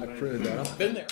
I printed that up. Been there.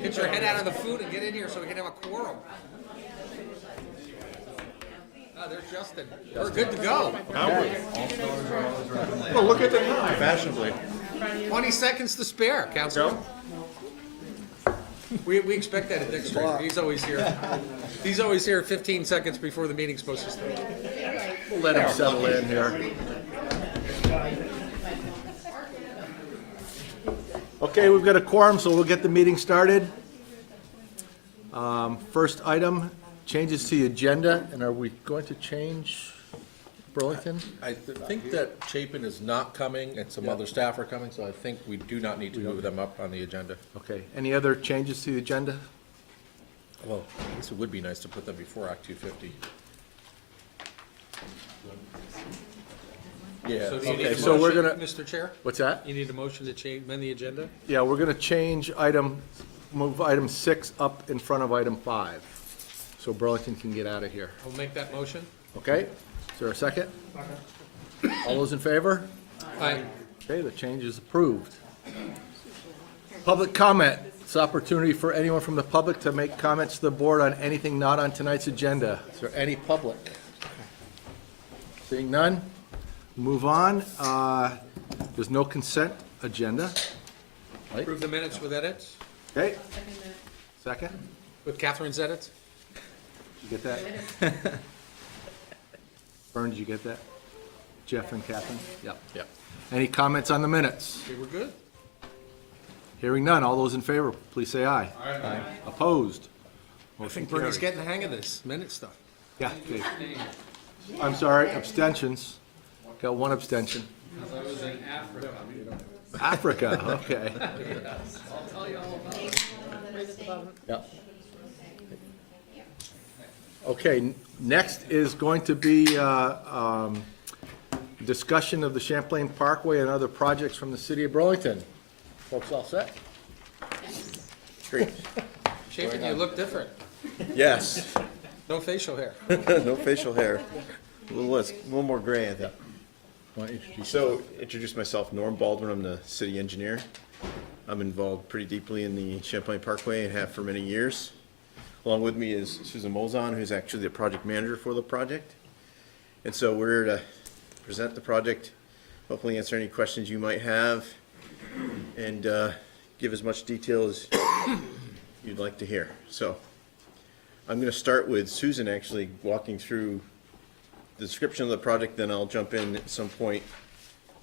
Get your head out of the food and get in here so we can have a quorum. Oh, there's Justin. We're good to go. Well, look at the time. Fashionably. 20 seconds to spare, Councilman. We expect that at Dick Street. He's always here. He's always here 15 seconds before the meeting's supposed to start. We'll let him settle in here. Okay, we've got a quorum, so we'll get the meeting started. First item, changes to the agenda, and are we going to change Burlington? I think that Chapin is not coming, and some other staff are coming, so I think we do not need to move them up on the agenda. Okay, any other changes to the agenda? Well, I guess it would be nice to put them before Act 250. Yeah, So do you need okay, a so we're motion, gonna- Mr. Chair? What's that? You need a motion to change, amend the agenda? Yeah, we're gonna change move item 6 up in front of item 5, so Burlington can get out of here. I'll make that motion. Okay, is there a second? All those in favor? Aye. Okay, the change is approved. Public comment. It's an opportunity for anyone from the public to make comments to the board on anything not on tonight's agenda. Is there any public? Seeing none, move on. There's no consent agenda. Right? Approve the minutes with edits, Okay. Second? with Catherine's edits? You get that? Vern, did you get that? Jeff and Catherine? Yep. Yep. Any comments on the minutes? Okay, we're good. Hearing none. All those in favor, please say aye. Aye. Opposed? I Motion think Bernie's carries. getting the hang of this minute stuff. Yeah, okay. I'm sorry, abstentions. Got one abstention. I was in Africa. Africa, okay. Yep. Okay, next is going to be discussion of the Champlain Parkway and other projects from the city of Burlington. Folks all set? Great. Chapin, you look different. Yes. No facial hair. No facial hair. A little more gray, I think. Why don't you introduce- So, introduce myself, Norm Baldwin. I'm the city engineer. I'm involved pretty deeply in the Champlain Parkway and have for many years. Along with me is Susan Molzon, who's actually the project manager for the project. And so we're here to present the project, hopefully answer any questions you might have, and give as much detail as you'd like to hear. So I'm going to start with Susan actually walking through the description of the project, then I'll jump in at some point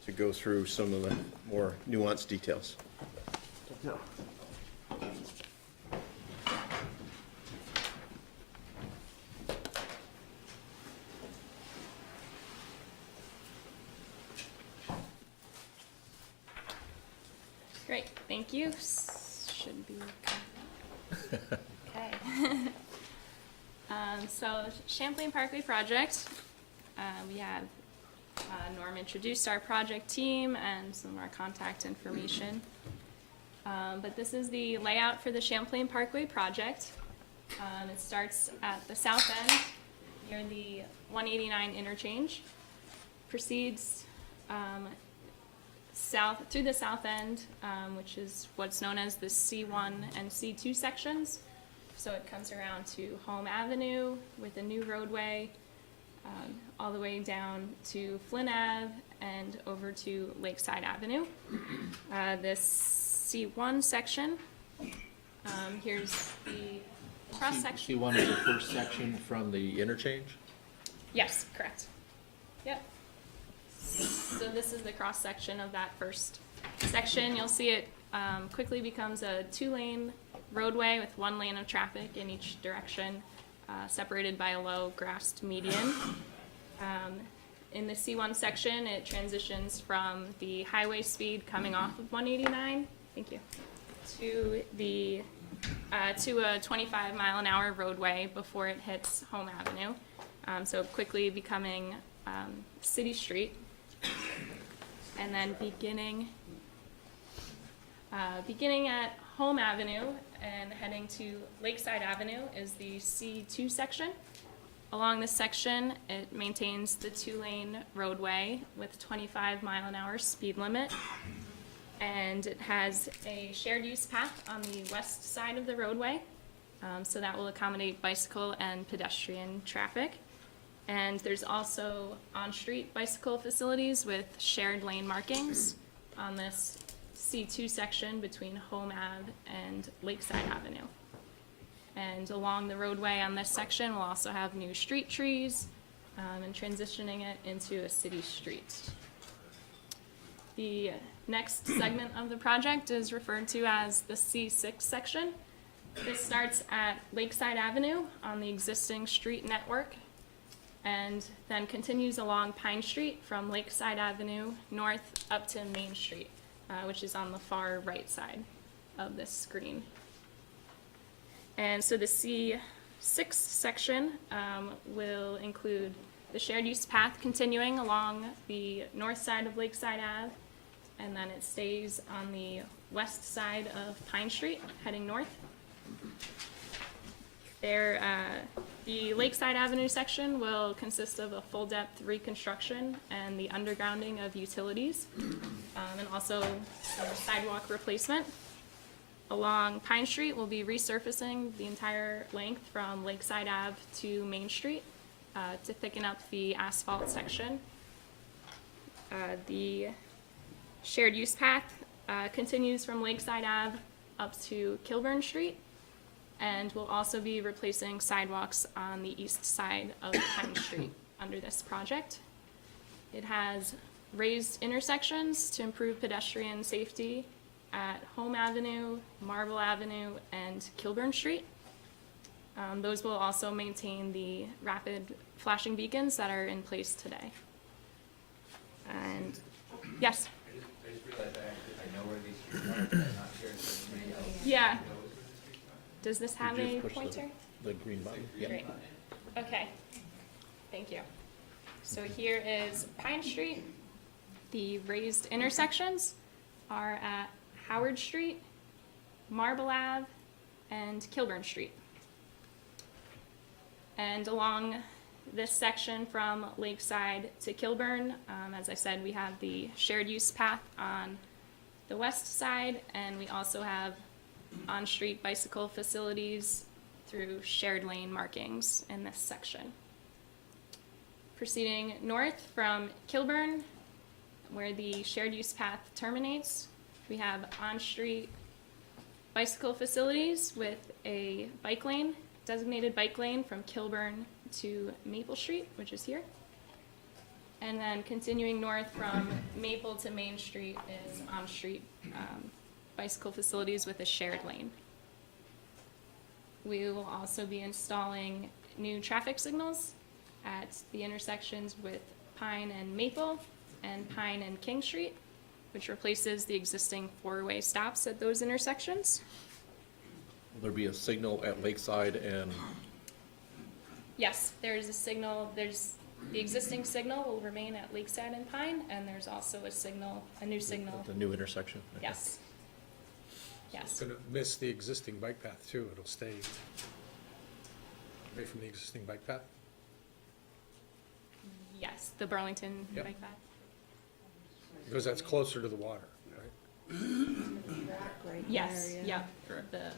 to go through some of the more nuanced details. Great, thank you. Should be. Okay. So Champlain Parkway project, we have Norm introduced our project team and some of our contact information. But this is the layout for the Champlain Parkway project. It starts at the south end near the 189 interchange, proceeds south through the south end, which is what's known as the C1 and C2 sections. So it comes around to Home Avenue with a new roadway, all the way down to Flynn Ave and over to Lakeside Avenue. This C1 section, here's the cross section. C1 is the first section from the interchange? Yes, correct. Yep. So this is the cross section of that first section. You'll see it quickly becomes a 2-lane roadway with 1 lane of traffic in each direction, separated by a low grassed median. In the C1 section, it transitions from the highway speed coming off of 189, thank you, to the to a 25-mile-an-hour roadway before it hits Home Avenue. So quickly becoming City Street, and then beginning at Home Avenue and heading to Lakeside Avenue is the C2 section. Along this section, it maintains the 2-lane roadway with 25-mile-an-hour speed limit, and it has a shared use path on the west side of the roadway, so that will accommodate bicycle and pedestrian traffic. And there's also on-street bicycle facilities with shared lane markings on this C2 section between Home Ave and Lakeside Avenue. And along the roadway on this section, we'll also have new street trees and transitioning it into a city street. The next segment of the project is referred to as the C6 section. This starts at Lakeside Avenue on the existing street network and then continues along Pine Street from Lakeside Avenue north up to Main Street, which is on the far right side of this screen. And so the C6 section will include the shared use path continuing along the north side of Lakeside Ave, and then it stays on the west side of Pine Street, heading north. There, the Lakeside Avenue section will consist of a full-depth reconstruction and the undergrounding of utilities, and also sidewalk replacement. Along Pine Street, we'll be resurfacing the entire length from Lakeside Ave to Main Street to thicken up the asphalt section. The shared use path continues from Lakeside Ave up to Kilburn Street, and we'll also be replacing sidewalks on the east side of Pine Street under this project. It has raised intersections to improve pedestrian safety at Home Avenue, Marble Avenue, and Kilburn Street. Those will also maintain the rapid flashing beacons that are in place today. And, yes? I just realized I know where these streets are, but I'm not sure if anybody else. Yeah. Does this have Did you a push pointer? The green button? Yeah. Great. Okay. Thank you. So here is Pine Street. The raised intersections are at Howard Street, Marble Ave, and Kilburn Street. And along this section from Lakeside to Kilburn, as I said, we have the shared use path on the west side, and we also have on-street bicycle facilities through shared lane markings in this section. Proceeding north from Kilburn, where the shared use path terminates, we have on-street bicycle facilities with a bike lane, designated bike lane from Kilburn to Maple Street, which is here. And then continuing north from Maple to Main Street is on-street bicycle facilities with a shared lane. We will also be installing new traffic signals at the intersections with Pine and Maple and Pine and King Street, which replaces the existing four-way stops at those intersections. Will there be a signal at Lakeside and, Yes, there's a signal, the existing signal will remain at Lakeside and Pine, and there's also a new signal, the new intersection? yes. Yes, It's gonna miss the existing bike path too, it'll stay away from the existing bike path. yes, the Burlington Yep. bike path. Because that's closer to the water, right? Yes, yep, the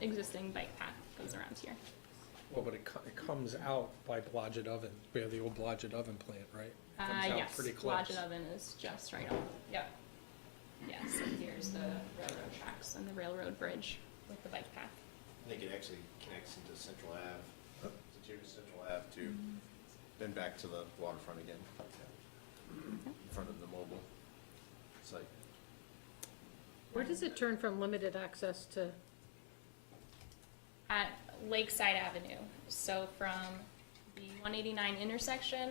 existing bike path goes around here. Well, but it comes out by Blodgett Oven, we have the old Blodgett Oven plant, right? Comes out Yes, pretty close. Blodgett Oven is just right on, yep. Yeah, so here's the railroad tracks and the railroad bridge with the bike path. I think it actually connects into Central Ave, Central Ave to, then back to the waterfront again, in front of the mobile site. Where does it turn from limited access to? At Lakeside Avenue, so from the 189 intersection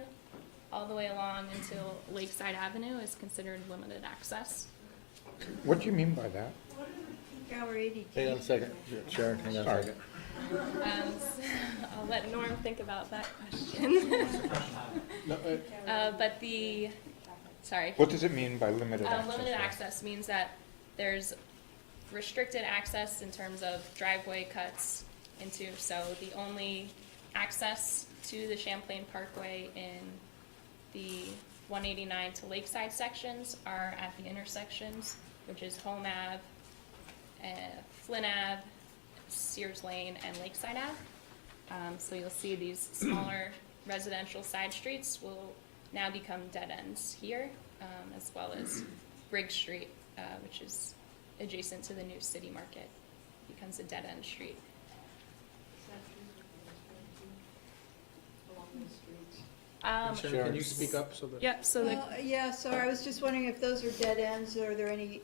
all the way along until Lakeside Avenue is considered limited access. What do you mean by that? Hour 80. Hang on a second, Sharon, hang on a second. I'll let Norm think about that question. But sorry. What does it mean by limited access? Limited access means that there's restricted access in terms of driveway cuts into, so the only access to the Champlain Parkway in the 189 to Lakeside sections are at the intersections, which is Home Ave, Flynn Ave, Sears Lane, and Lakeside Ave. So you'll see these smaller residential side streets will now become dead ends here, as well as Briggs Street, which is adjacent to the new city market, becomes a dead end street. Sharon, can you speak up so that? Yep, so the, Yeah, so I was just wondering if those are dead ends, or are there any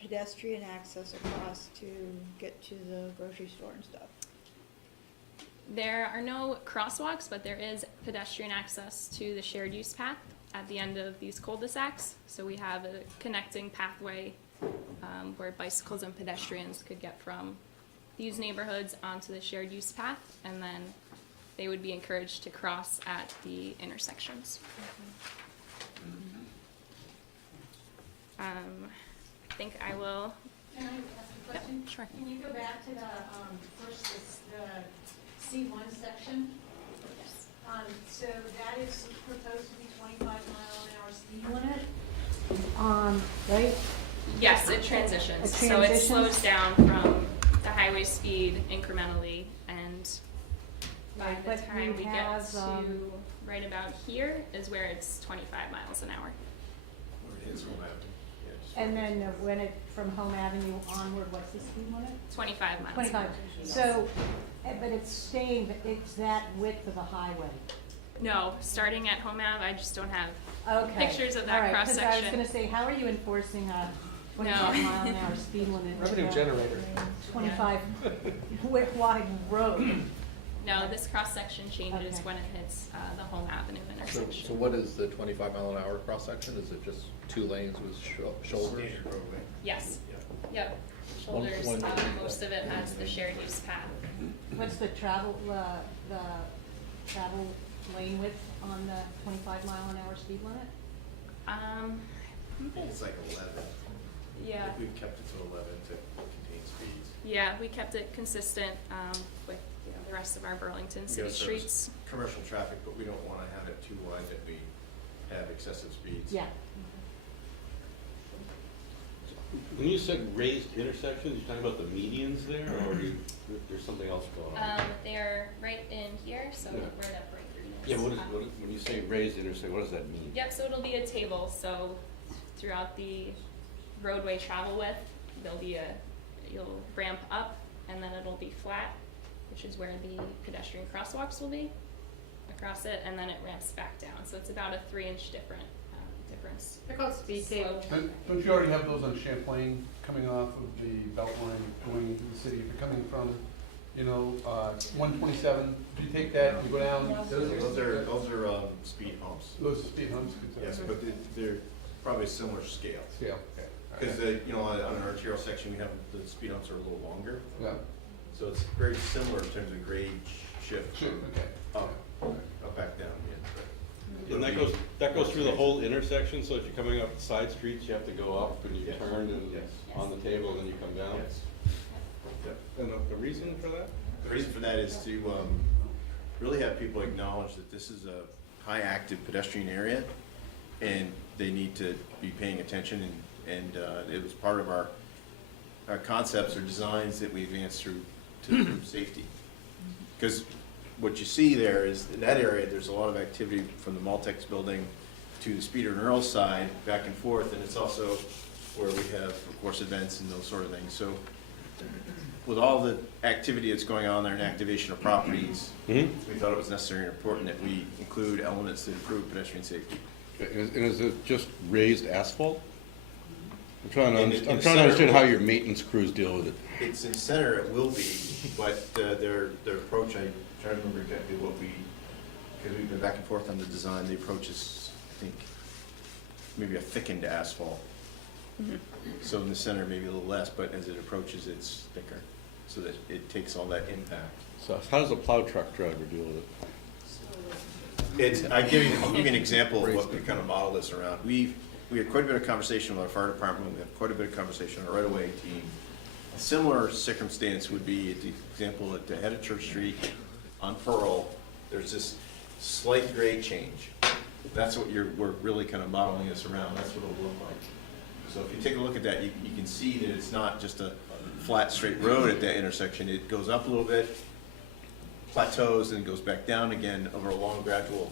pedestrian access across to get to the grocery store and stuff? There are no crosswalks, but there is pedestrian access to the shared use path at the end of these cul-de-sacs. So we have a connecting pathway where bicycles and pedestrians could get from these neighborhoods onto the shared use path, and then they would be encouraged to cross at the intersections. I think I will. Can I ask a Yep, question? sure. Can you go back to the, first, the C1 section? Yes. So that is proposed to be 25-mile-an-hour speed limit, right? Yes, it transitions. It So it transitions? slows down from the highway speed incrementally, and by Right, the but time you we get have, to right about here is where it's 25 miles an hour. And then when it, from Home Avenue onward, what's the speed limit? 25 miles. 25. So, but it's staying, it's that width of a highway. No, starting at Home Ave, I just don't have Okay. pictures of that All right, 'cause I was cross-section. gonna say, how are you enforcing a No. 25-mile-an-hour speed limit? with Revenue a generator. 25 width wide road? No, this cross-section changes Okay. when it hits the Home Avenue So intersection. what is the 25 mile an hour cross section? Is it just 2 lanes with shoulders? Yes. Yep. One- Shoulders, one- most of it has the shared use path. What's the travel lane width on the 25-mile-an-hour speed limit? It's like 11. Yeah. We've kept it to 11 to contain speeds. Yeah, we kept it consistent with the rest of our Burlington city Because there's streets. commercial traffic, but we don't want to have it too wide that we have excessive speeds. Yeah. When you said raised intersections, you talking about the medians there, or there's something else going on? They're right in here, so Yeah. right up right through this. Yeah, when you say raised intersection, what does that mean? Yep, so it'll be a table, so throughout the roadway travel width, there'll be you'll ramp up, and then it'll be flat, which is where the pedestrian crosswalks will be across it, and then it ramps back down, so it's about a 3-inch difference. They're called speed tables. Don't you already have those on Champlain coming off of the Beltline going into the city? If you're coming from, 127, if you take that and go down, Those are speed humps. those are speed humps. Yes, but they're probably a similar scale. Yeah, Because, on an arterial section, we have, the speed humps are a little longer. yeah, So it's very similar in terms of grade shift. sure, okay. Up, back down, yeah. And that goes through the whole intersection, so if you're coming up side streets, you have to go up and you Yes. turn and Yes. on the table and then you come down? Yes. Yep. And the reason for that? The reason for that is to really have people acknowledge that this is a high active pedestrian area and they need to be paying attention, and it was part of our concepts or designs that we advanced through to improve safety. Because what you see there is, in that area, there's a lot of activity from the Maltex building to the Speeder and Earl side, back and forth, and it's also where we have, of course, events and those sort of things. So with all the activity that's going on there and activation of properties, we thought it was necessary and important that we include elements that improve pedestrian safety. Okay, and is it just raised asphalt? I'm trying In the to center- understand how your maintenance crews deal with it. It's in center, it will be, but their approach, I'm trying to remember exactly what because we've been back and forth on the design, the approach is, I think, maybe a thickened asphalt. So in the center, maybe a little less, but as it approaches, it's thicker, so that it takes all that impact. So how does a plow truck driver deal with it? I'll give you an example of what we kind of model this around. We had quite a bit of conversation with our fire department, we have quite a bit of conversation on our right-of-way team. A similar circumstance would be, the example at the head of Church Street on Pearl, there's this slight grade change. That's what we're really kind of modeling this around, that's what it'll look like. So if you take a look at that, you can see that it's not just a flat, straight road at that intersection. It goes up a little bit, plateaus, and goes back down again over a long gradual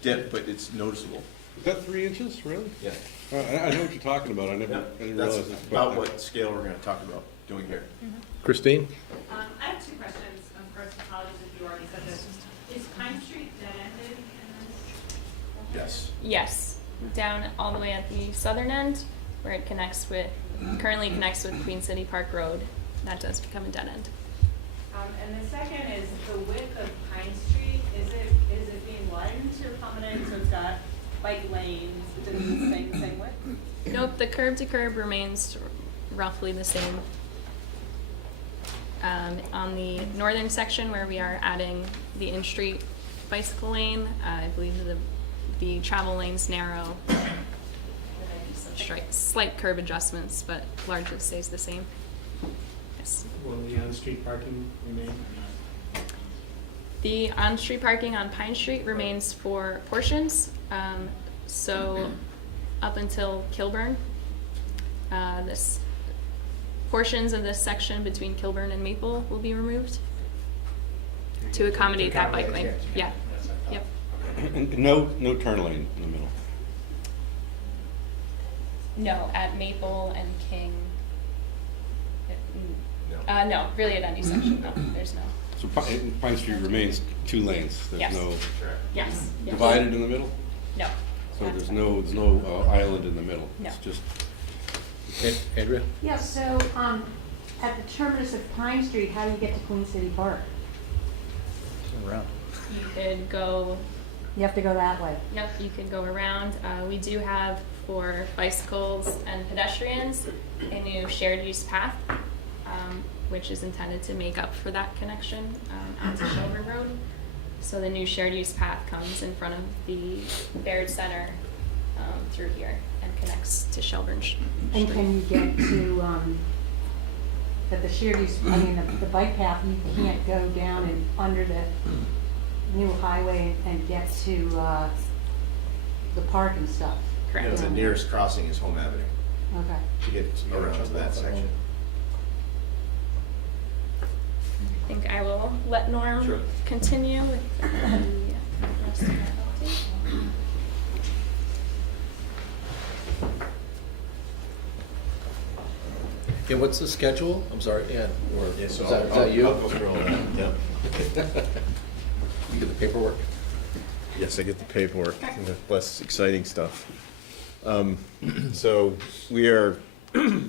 dip, but it's noticeable. Is that 3 inches, really? Yeah. I know what you're talking about, I didn't That's realize it's about what scale we're gonna talk about doing here. Christine? I have 2 questions. First, apologies if you already said this. Is Pine Street dead-ended in this? Yes. Yes, down all the way at the southern end, where it currently connects with Queen City Park Road. That does become a dead end. And the second is the width of Pine Street, is it being widened to accommodate, so it's got bike lanes, does it stay the same width? Nope, the curb to curb remains roughly the same. On the northern section where we are adding the in-street bicycle lane, I believe the travel lanes narrow. There might be some slight curb adjustments, but largely stays the same. Yes. Will the on-street parking remain? The on-street parking on Pine Street remains for portions, so up until Kilburn. This portions of this section between Kilburn and Maple will be removed to accommodate that bike lane. Yeah, yep. And no turn lane in the middle. No, at Maple and King. No, really at any section, no, there's no. So Pine Street remains 2 lanes, Yes. there's no Yes. Yes. divided in the middle? No. So there's no island in the middle? No. It's just, Andrea? Yeah, so, at the terminus of Pine Street, how do you get to Queen City Park? Around. You could go, You have to go that way. yep, you could go around. We do have for bicycles and pedestrians a new shared use path, which is intended to make up for that connection onto Shelburne Road. So the new shared use path comes in front of the Baird Center through here and connects to Shelburne Street. And can you get to, at the shared use, I mean, the bike path, you can't go down and under the new highway and get to, the park and stuff? Correct. The nearest crossing is Home Avenue Okay. to get around to that section. I think I will let Norm Sure. continue with the rest of that update. Yeah, what's the schedule? I'm sorry, Ann, or Yeah, is so that you? I'll go through all that, yeah. You get the paperwork? Yes, I get the paperwork, and the less exciting stuff. So we are,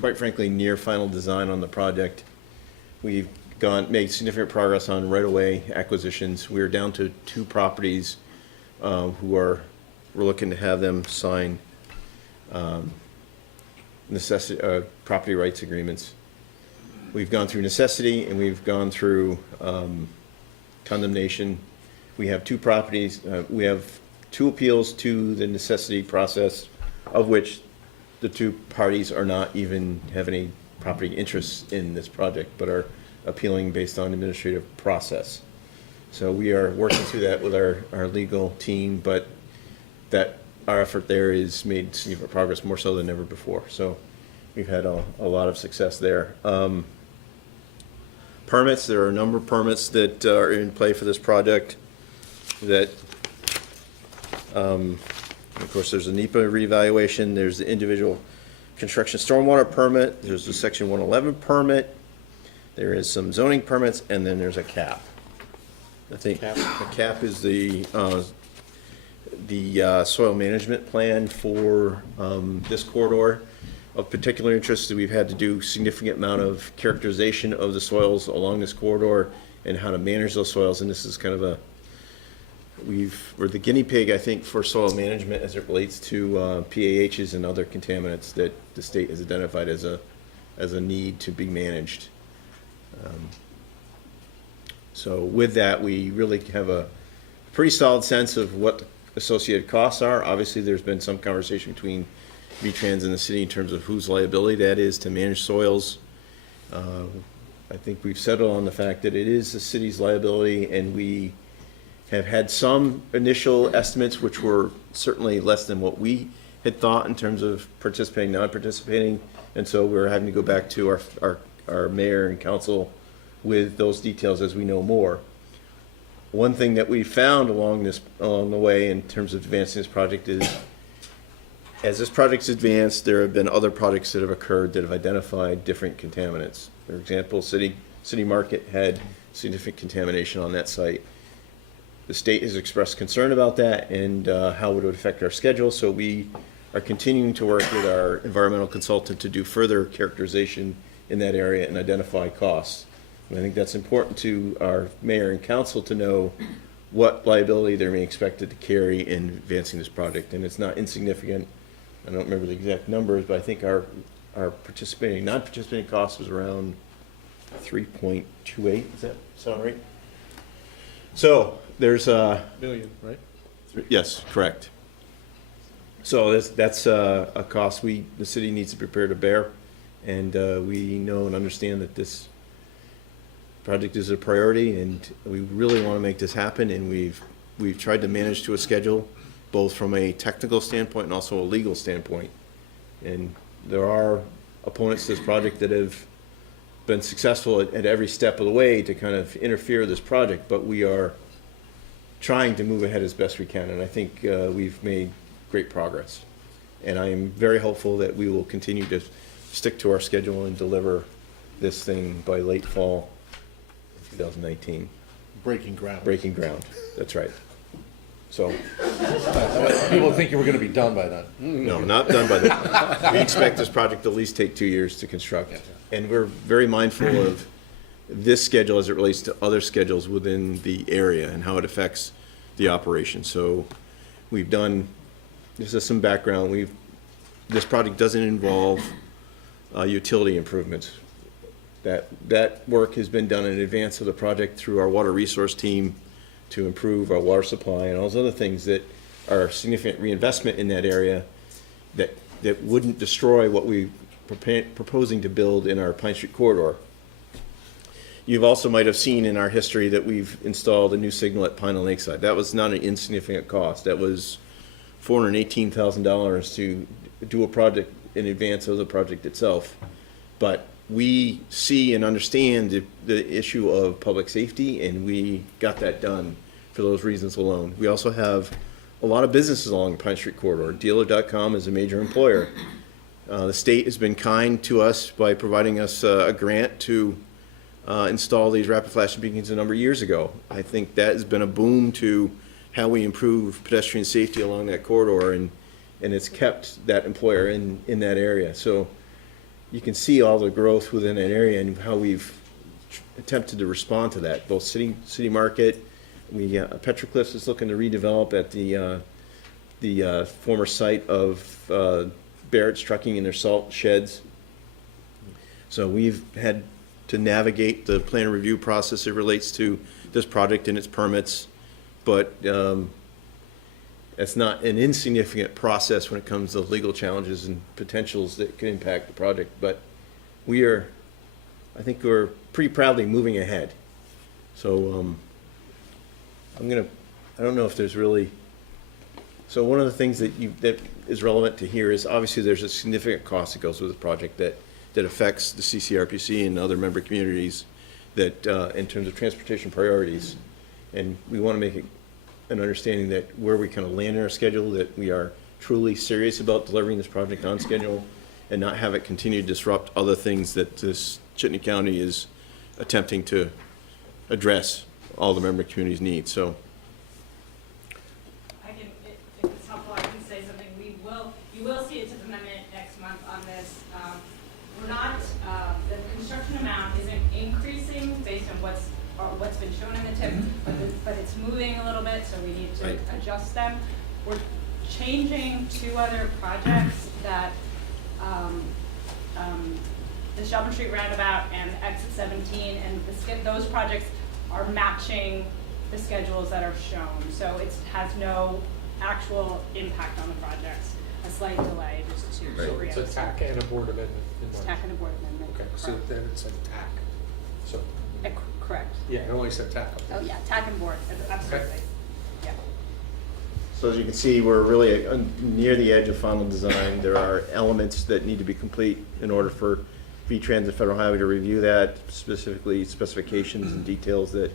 quite frankly, near final design on the project. We've made significant progress on right-of-way acquisitions. We're down to 2 properties we're looking to have them sign property rights agreements. We've gone through necessity and we've gone through condemnation. We have 2 properties, we have 2 appeals to the necessity process, of which the 2 parties are not even have any property interests in this project, but are appealing based on administrative process. So we are working through that with our legal team, but our effort there is made significant progress, more so than ever before. So we've had a lot of success there. Permits, there are a number of permits that are in play for this project that, of course, there's a NEPA reevaluation, there's the individual construction stormwater permit, there's the section 111 permit, there is some zoning permits, and then there's a cap. I think the cap is the soil management plan for this corridor. Of particular interest, that we've had to do significant amount of characterization of the soils along this corridor and how to manage those soils, and this is kind of we're the guinea pig, I think, for soil management as it relates to PAHs and other contaminants that the state has identified as a need to be managed. So with that, we really have a pretty solid sense of what the associated costs are. Obviously, there's been some conversation between V-Trans and the city in terms of whose liability that is to manage soils. I think we've settled on the fact that it is the city's liability, and we have had some initial estimates which were certainly less than what we had thought in terms of participating, non-participating, and so we're having to go back to our mayor and council with those details as we know more. One thing that we found along the way in terms of advancing this project is, as this project's advanced, there have been other projects that have occurred that have identified different contaminants. For example, City Market had significant contamination on that site. The state has expressed concern about that and how it would affect our schedule, so we are continuing to work with our environmental consultant to do further characterization in that area and identify costs. I think that's important to our mayor and council to know what liability they're being expected to carry in advancing this project, and it's not insignificant. I don't remember the exact numbers, but I think our non-participating cost was around 3.28, does that sound right? So, there's Million, right? yes, correct. So that's a cost the city needs to prepare to bear, and we know and understand that this project is a priority, and we really want to make this happen, and we've tried to manage to a schedule, both from a technical standpoint and also a legal standpoint. And there are opponents to this project that have been successful at every step of the way to kind of interfere with this project, but we are trying to move ahead as best we can, and I think we've made great progress. And I am very hopeful that we will continue to stick to our schedule and deliver this thing by late fall 2019. Breaking ground. Breaking ground, that's right. So, People think you were gonna be done by then. no, not done by then. We expect this project to at least take 2 years to construct. And we're very mindful of this schedule as it relates to other schedules within the area and how it affects the operation. So we've done, this is some background, this project doesn't involve utility improvements. That work has been done in advance of the project through our water resource team to improve our water supply and all those other things that are significant reinvestment in that area that wouldn't destroy what we proposing to build in our Pine Street corridor. You've also might have seen in our history that we've installed a new signal at Pine and Lakeside. That was not an insignificant cost. That was $418,000 to do a project in advance of the project itself. But we see and understand the issue of public safety, and we got that done for those reasons alone. We also have a lot of businesses along the Pine Street corridor. Dealer.com is a major employer. The state has been kind to us by providing us a grant to install these rapid flashing beacons a number of years ago. I think that has been a boom to how we improve pedestrian safety along that corridor, and it's kept that employer in that area. So you can see all the growth within that area and how we've attempted to respond to that. Both City Market, Petroglyphs is looking to redevelop at the former site of Barrett's Trucking in their salt sheds. So we've had to navigate the plan review process as it relates to this project and its permits, but it's not an insignificant process when it comes to legal challenges and potentials that can impact the project. But I think we're pretty proudly moving ahead. So I don't know if there's really, so one of the things that is relevant to here is obviously there's a significant cost that goes with the project that affects the CCRPC and other member communities that in terms of transportation priorities. And we want to make it an understanding that where we kind of land in our schedule, that we are truly serious about delivering this project on schedule and not have it continue to disrupt other things that this Chittenden County is attempting to address all the member communities' needs. So I can, if it's helpful, I can say something. You will see a TIF amendment next month on this. We're not, the construction amount isn't increasing based on what's been shown in the TIF, but it's moving a little bit, so we need to adjust them. We're changing 2 other projects that, the Shelburne Street Roundabout and Exit 17, and those projects are matching the schedules that are shown. So it has no actual impact on the projects. A slight delay, just to It's a TAC and a board amendment in It's March. TAC and a board amendment. Okay, so Correct. then it's a TAC. So, Correct. yeah, it only said TAC. Oh, yeah, TAC and board, absolutely. Yeah. So as you can see, we're really near the edge of final design. There are elements that need to be complete in order for V-Trans and Federal Highway to review that, specifically specifications and details that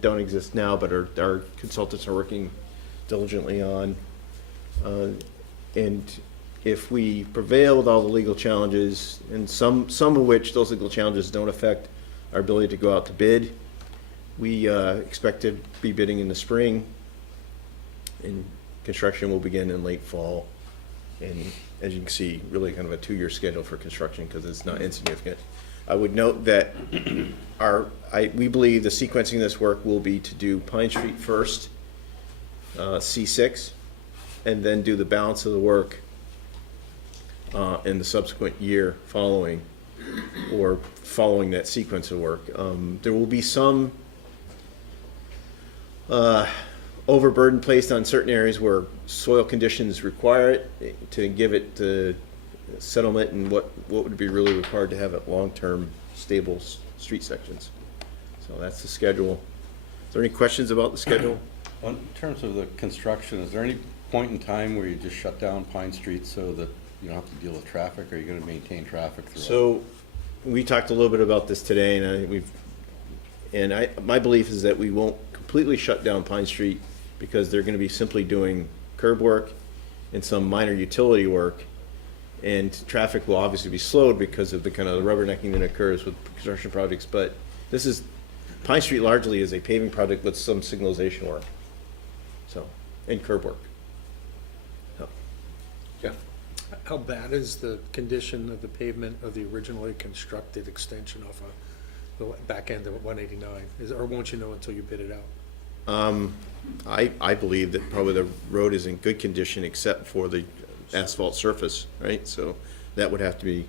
don't exist now, but our consultants are working diligently on. And if we prevail with all the legal challenges, and some of which those legal challenges don't affect our ability to go out to bid, we expect to be bidding in the spring, and construction will begin in late fall. And as you can see, really kind of a 2-year schedule for construction because it's not insignificant. I would note that we believe the sequencing of this work will be to do Pine Street first, C6, and then do the balance of the work in the subsequent year following, or following that sequence of work. There will be some overburden placed on certain areas where soil conditions require it to give it the settlement and what would be really required to have it long-term stable street sections. So that's the schedule. Is there any questions about the schedule? In terms of the construction, is there any point in time where you just shut down Pine Street so that you don't have to deal with traffic, or are you gonna maintain traffic throughout? So, we talked a little bit about this today, and my belief is that we won't completely shut down Pine Street because they're gonna be simply doing curb work and some minor utility work. And traffic will obviously be slowed because of the kind of the rubbernecking that occurs with construction projects, but Pine Street largely is a paving project with some signalization work. So, and curb work. So, Jeff? How bad is the condition of the pavement of the originally constructed extension off of the back end of 189? Or won't you know until you bid it out? I believe that probably the road is in good condition except for the asphalt surface, right? So that would have to be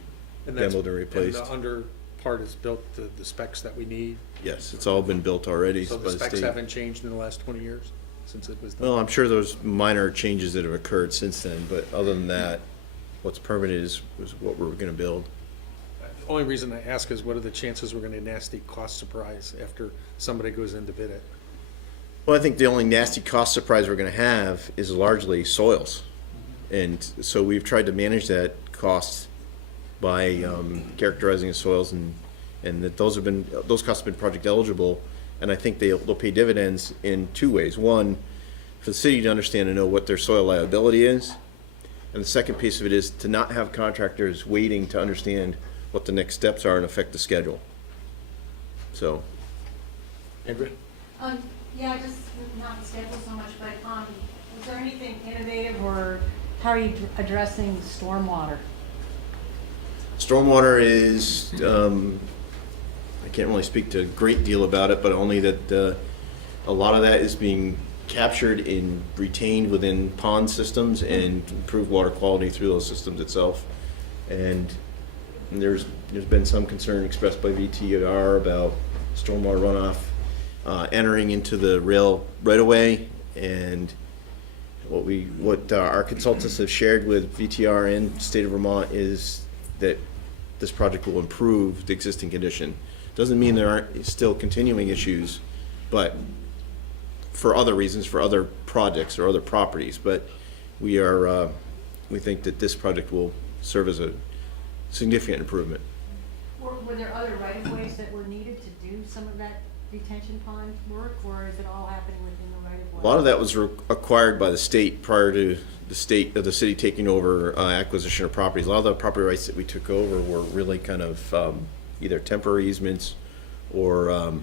demoed and replaced. And the under part is built to the specs that we need? Yes, it's all been built already So by the the specs state. haven't changed in the last 20 years since it was done? Well, I'm sure there's minor changes that have occurred since then, but other than that, what's permanent is what we're gonna build. The only reason I ask is what are the chances we're gonna nasty cost surprise after somebody goes in to bid it? Well, I think the only nasty cost surprise we're gonna have is largely soils. And so we've tried to manage that cost by characterizing the soils, and that those costs have been project eligible, and I think they'll pay dividends in two ways. One, for the city to understand and know what their soil liability is, and the second piece of it is to not have contractors waiting to understand what the next steps are and affect the schedule. So. Andrea? Yeah, just not the schedule so much, but, is there anything innovative, or how are you addressing stormwater? Stormwater is, I can't really speak to a great deal about it, but only that a lot of that is being captured and retained within pond systems and improve water quality through those systems itself. And there's been some concern expressed by VTR about stormwater runoff entering into the rail right away. And what our consultants have shared with VTR and state of Vermont is that this project will improve the existing condition. Doesn't mean there aren't still continuing issues, but for other reasons, for other projects or other properties. But we think that this project will serve as a significant improvement. Were there other right-of-ways that were needed to do some of that detention pond work, or is it all happening within the right-of-way? A lot of that was acquired by the state prior to the city taking over acquisition of properties. A lot of the property rights that we took over were really kind of either temporary easements or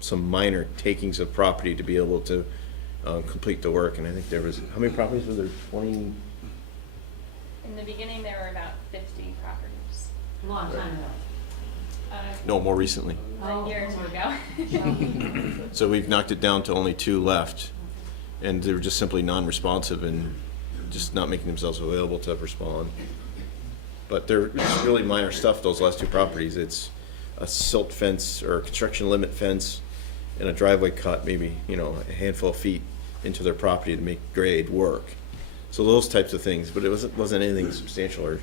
some minor takings of property to be able to complete the work. And I think there was, how many properties were there? 20? In the beginning, there were about 50 properties. A long time ago. No, more recently. A year or two ago. So we've knocked it down to only 2 left, and they were just simply non-responsive and just not making themselves available to respond. But they're just really minor stuff, those last 2 properties. It's a silt fence or a construction limit fence and a driveway cut, maybe, a handful of feet into their property to make grade work. So those types of things, but it wasn't anything substantial or.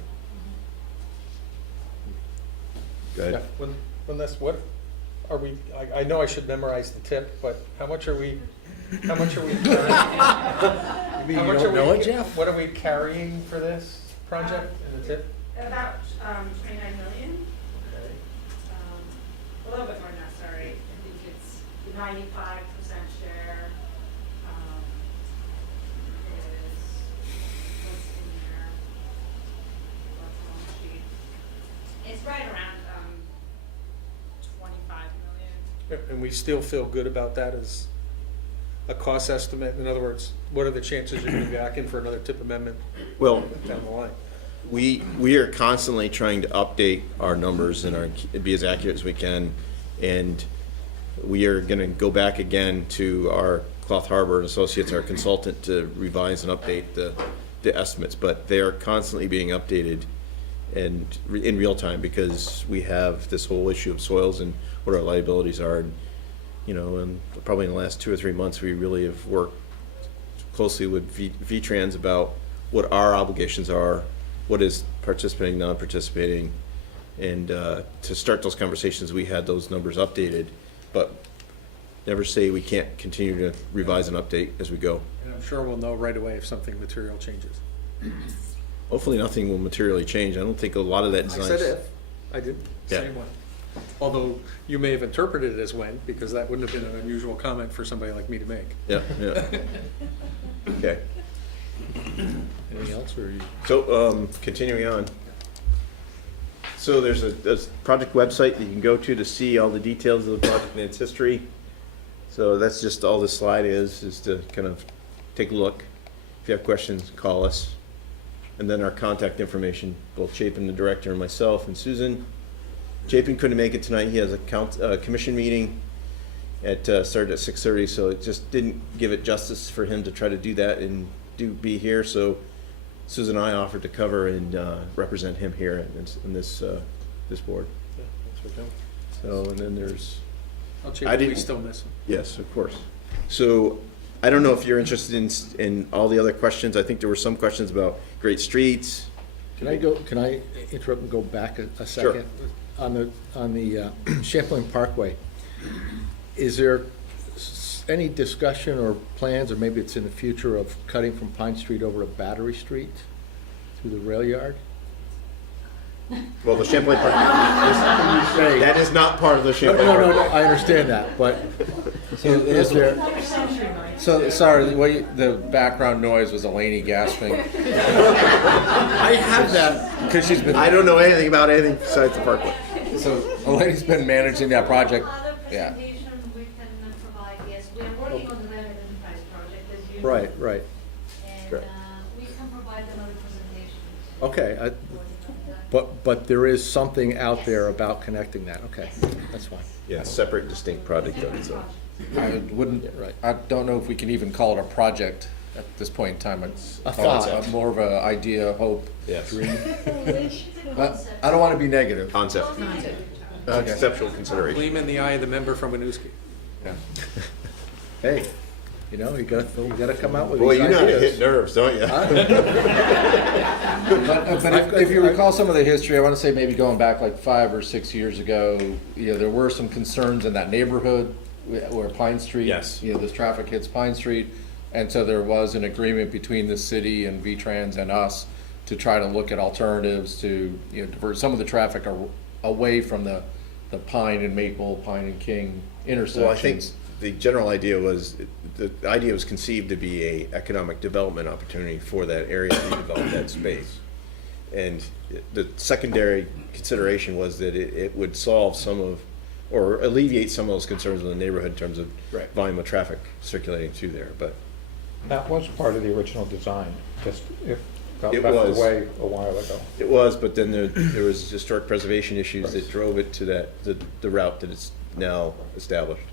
Go ahead. Yeah, when that's, what are we, I know I should memorize the tip, but how much are we carrying? You mean you don't know it, Jeff? What are we carrying for this project in the tip? About 29 million. A little bit more than that, sorry. I think it's 95% share. Is what's in there. What's on the sheet. It's right around 25 million. And we still feel good about that as a cost estimate? In other words, what are the chances you're gonna be back in for another tip amendment Well, down the line? we are constantly trying to update our numbers and be as accurate as we can. And we are gonna go back again to our Cloth Harbor and Associates, our consultant, to revise and update the estimates. But they are constantly being updated and in real time, because we have this whole issue of soils and what our liabilities are. And, you know, and probably in the last 2 or 3 months, we really have worked closely with V-Trans about what our obligations are, what is participating, non-participating, and to start those conversations, we had those numbers updated, but never say we can't continue to revise and update as we go. And I'm sure we'll know right away if something material changes. Hopefully, nothing will materially change. I don't think a lot of that I design. said if, I did Yeah. say when. Although you may have interpreted it as when, because that wouldn't have been an unusual comment for somebody like me to make. Yeah, yeah. Okay. Anything else, or you? So, continuing on. So there's a project website that you can go to see all the details of the project and its history. So that's just all this slide is to kind of take a look. If you have questions, call us. And then our contact information, both Chapin, the director, and myself, and Susan. Chapin couldn't make it tonight. He has a commission meeting started at 6:30, so it just didn't give it justice for him to try to do that and be here. So Susan and I offered to cover and represent him here in this board. So, and then there's. We still miss him. Yes, of course. So I don't know if you're interested in all the other questions. I think there were some questions about great streets. Can I interrupt and go back a Sure. second? On the Champlain Parkway, is there any discussion or plans, or maybe it's in the future, of cutting from Pine Street over to Battery Street through the rail yard? Well, the Champlain Park, that is not part of the Champlain Park. No, I understand that, but is there? So, sorry, the background noise was Eleni gasping. I have that. Because she's been, I don't know anything about anything besides the parkway. so Eleni's been managing that project. Other Yeah. presentation we can provide, yes, we are working on the Land Enterprise project, as you know. Right. And Correct. we can provide another presentation. Okay, but there is something out there about connecting that. Okay, that's fine. Yeah, separate, distinct project of its own. I wouldn't, Right. I don't know if we can even call it a project at this point in time. It's A thought. more of an idea, hope. Yes. I don't want to be negative. Concept. Okay. Conceptual consideration. Gleam in the eye of the member from Winooski. Yeah. Hey, you gotta come out with Boy, these you know how to ideas. hit nerves, don't you? But if you recall some of the history, I want to say maybe going back like 5 or 6 years ago, there were some concerns in that neighborhood where Pine Street. Yes. This traffic hits Pine Street. And so there was an agreement between the city and V-Trans and us to try to look at alternatives to, divert some of the traffic away from the Pine and Maple, Pine and King intersections. Well, I think the general idea was, the idea was conceived to be a economic development opportunity for that area to redevelop that space. And the secondary consideration was that it would solve some of, or alleviate some of those concerns in the neighborhood in terms of Right. volume of traffic circulating through there, but That was part of the original design, just got It left was. away a while ago. it was, but then there was historic preservation issues that drove it to the route that it's now established.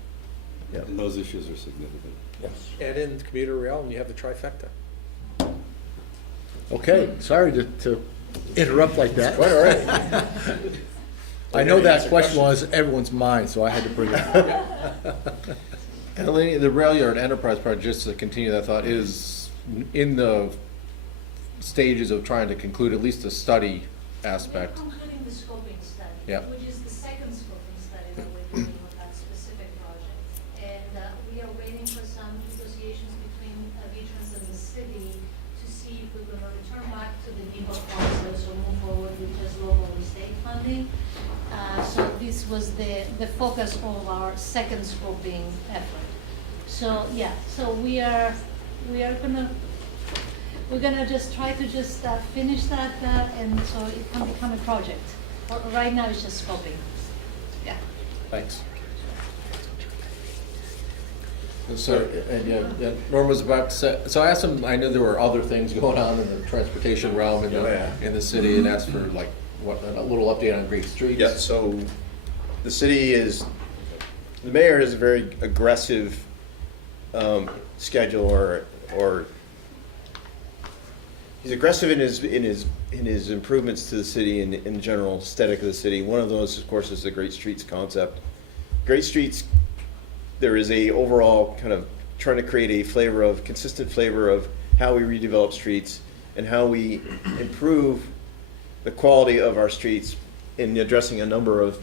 Yeah. And those issues are significant. Yes. Add in commuter rail and you have the trifecta. Okay, sorry to interrupt like that. Quite all right. I know that question was everyone's mind, so I had to bring it up. And Eleni, the rail yard enterprise project, just to continue that thought, is in the stages of trying to conclude at least the study aspect. We're concluding the scoping study. Yeah. Which is the second scoping study that we're doing on that specific project. And we are waiting for some negotiations between V-Trans and the city to see if we're gonna return back to the NEPA process or move forward with just local and state funding. So this was the focus of our second scoping effort. So, yeah, so we're gonna just try to just finish that, and so it can become a project. Right now, it's just scoping. Yeah. Thanks. So, and yeah, Norm was about to say, so I asked him, I knew there were other things going on in the transportation realm in Oh, the, yeah. in the city, and asked for like, what, a little update on Great Streets. Yeah, so the city is, the mayor has a very aggressive schedule or he's aggressive in his improvements to the city and in general aesthetic of the city. One of those, of course, is the Great Streets concept. Great Streets, there is a overall kind of trying to create a flavor of, consistent flavor of how we redevelop streets and how we improve the quality of our streets in addressing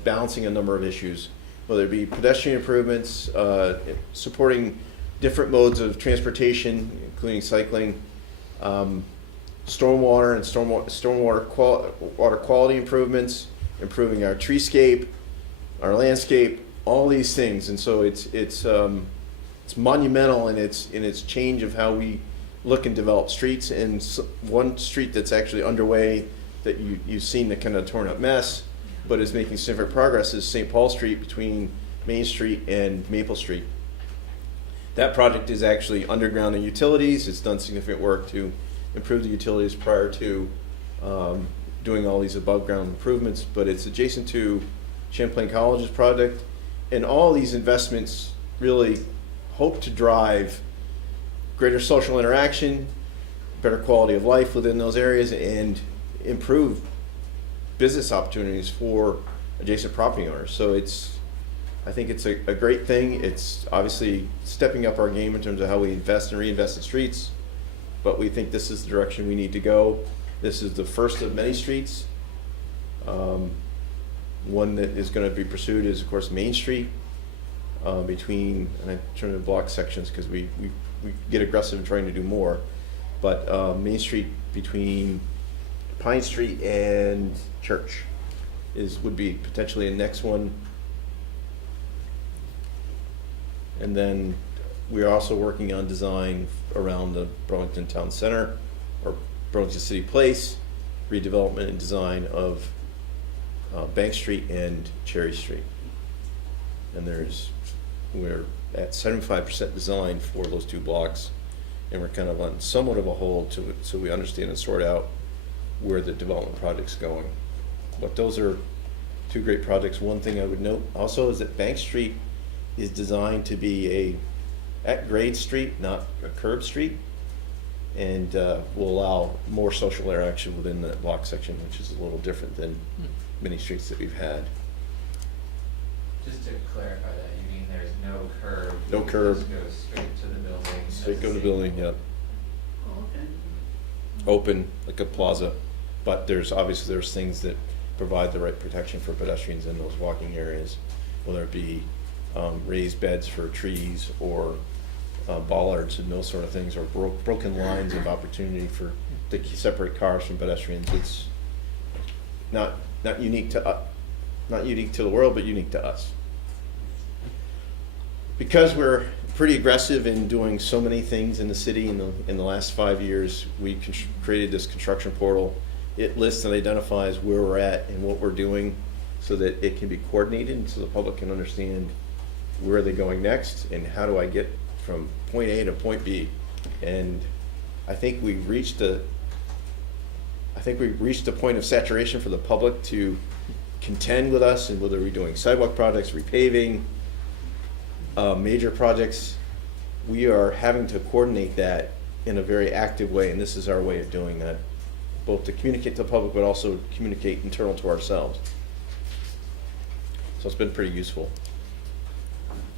balancing a number of issues, whether it be pedestrian improvements, supporting different modes of transportation, including cycling, stormwater and water quality improvements, improving our treescape, our landscape, all these things. And so it's monumental in its change of how we look and develop streets. And one street that's actually underway that you've seen the kind of torn up mess, but is making significant progress is St. Paul Street between Main Street and Maple Street. That project is actually underground in utilities. It's done significant work to improve the utilities prior to doing all these above ground improvements, but it's adjacent to Champlain College's project. And all these investments really hope to drive greater social interaction, better quality of life within those areas, and improve business opportunities for adjacent property owners. So I think it's a great thing. It's obviously stepping up our game in terms of how we invest and reinvest in streets, but we think this is the direction we need to go. This is the first of many streets. One that is going to be pursued is, of course, Main Street between, and I turn to block sections because we get aggressive in trying to do more, but Main Street between Pine Street and Church would be potentially a next one. And then we are also working on design around the Burlington Town Center or Burlington City Place, redevelopment and design of Bank Street and Cherry Street. And we're at 75% design for those two blocks, and we're kind of on somewhat of a hold so we understand and sort out where the development project's going. But those are two great projects. One thing I would note also is that Bank Street is designed to be at grade street, not a curb street, and will allow more social interaction within that block section, which is a little different than many streets that we've had. Just to clarify that, you mean there's no curb? No You curb. Just go straight to the building? Straight go to the building, yep. Open, like a plaza, but there's things that provide the right protection for pedestrians in those walking areas, whether it be raised beds for trees or bollards and those sort of things, or broken lines of opportunity to separate cars from pedestrians. It's not unique to the world, but unique to us. Because we're pretty aggressive in doing so many things in the city in the last 5 years, we created this construction portal. It lists and identifies where we're at and what we're doing so that it can be coordinated and so the public can understand where are they going next and how do I get from point A to point B. And I think we've reached a point of saturation for the public to contend with us, and whether we're doing sidewalk projects, repaving, major projects, we are having to coordinate that in a very active way, and this is our way of doing that, both to communicate to the public but also communicate internal to ourselves. So it's been pretty useful.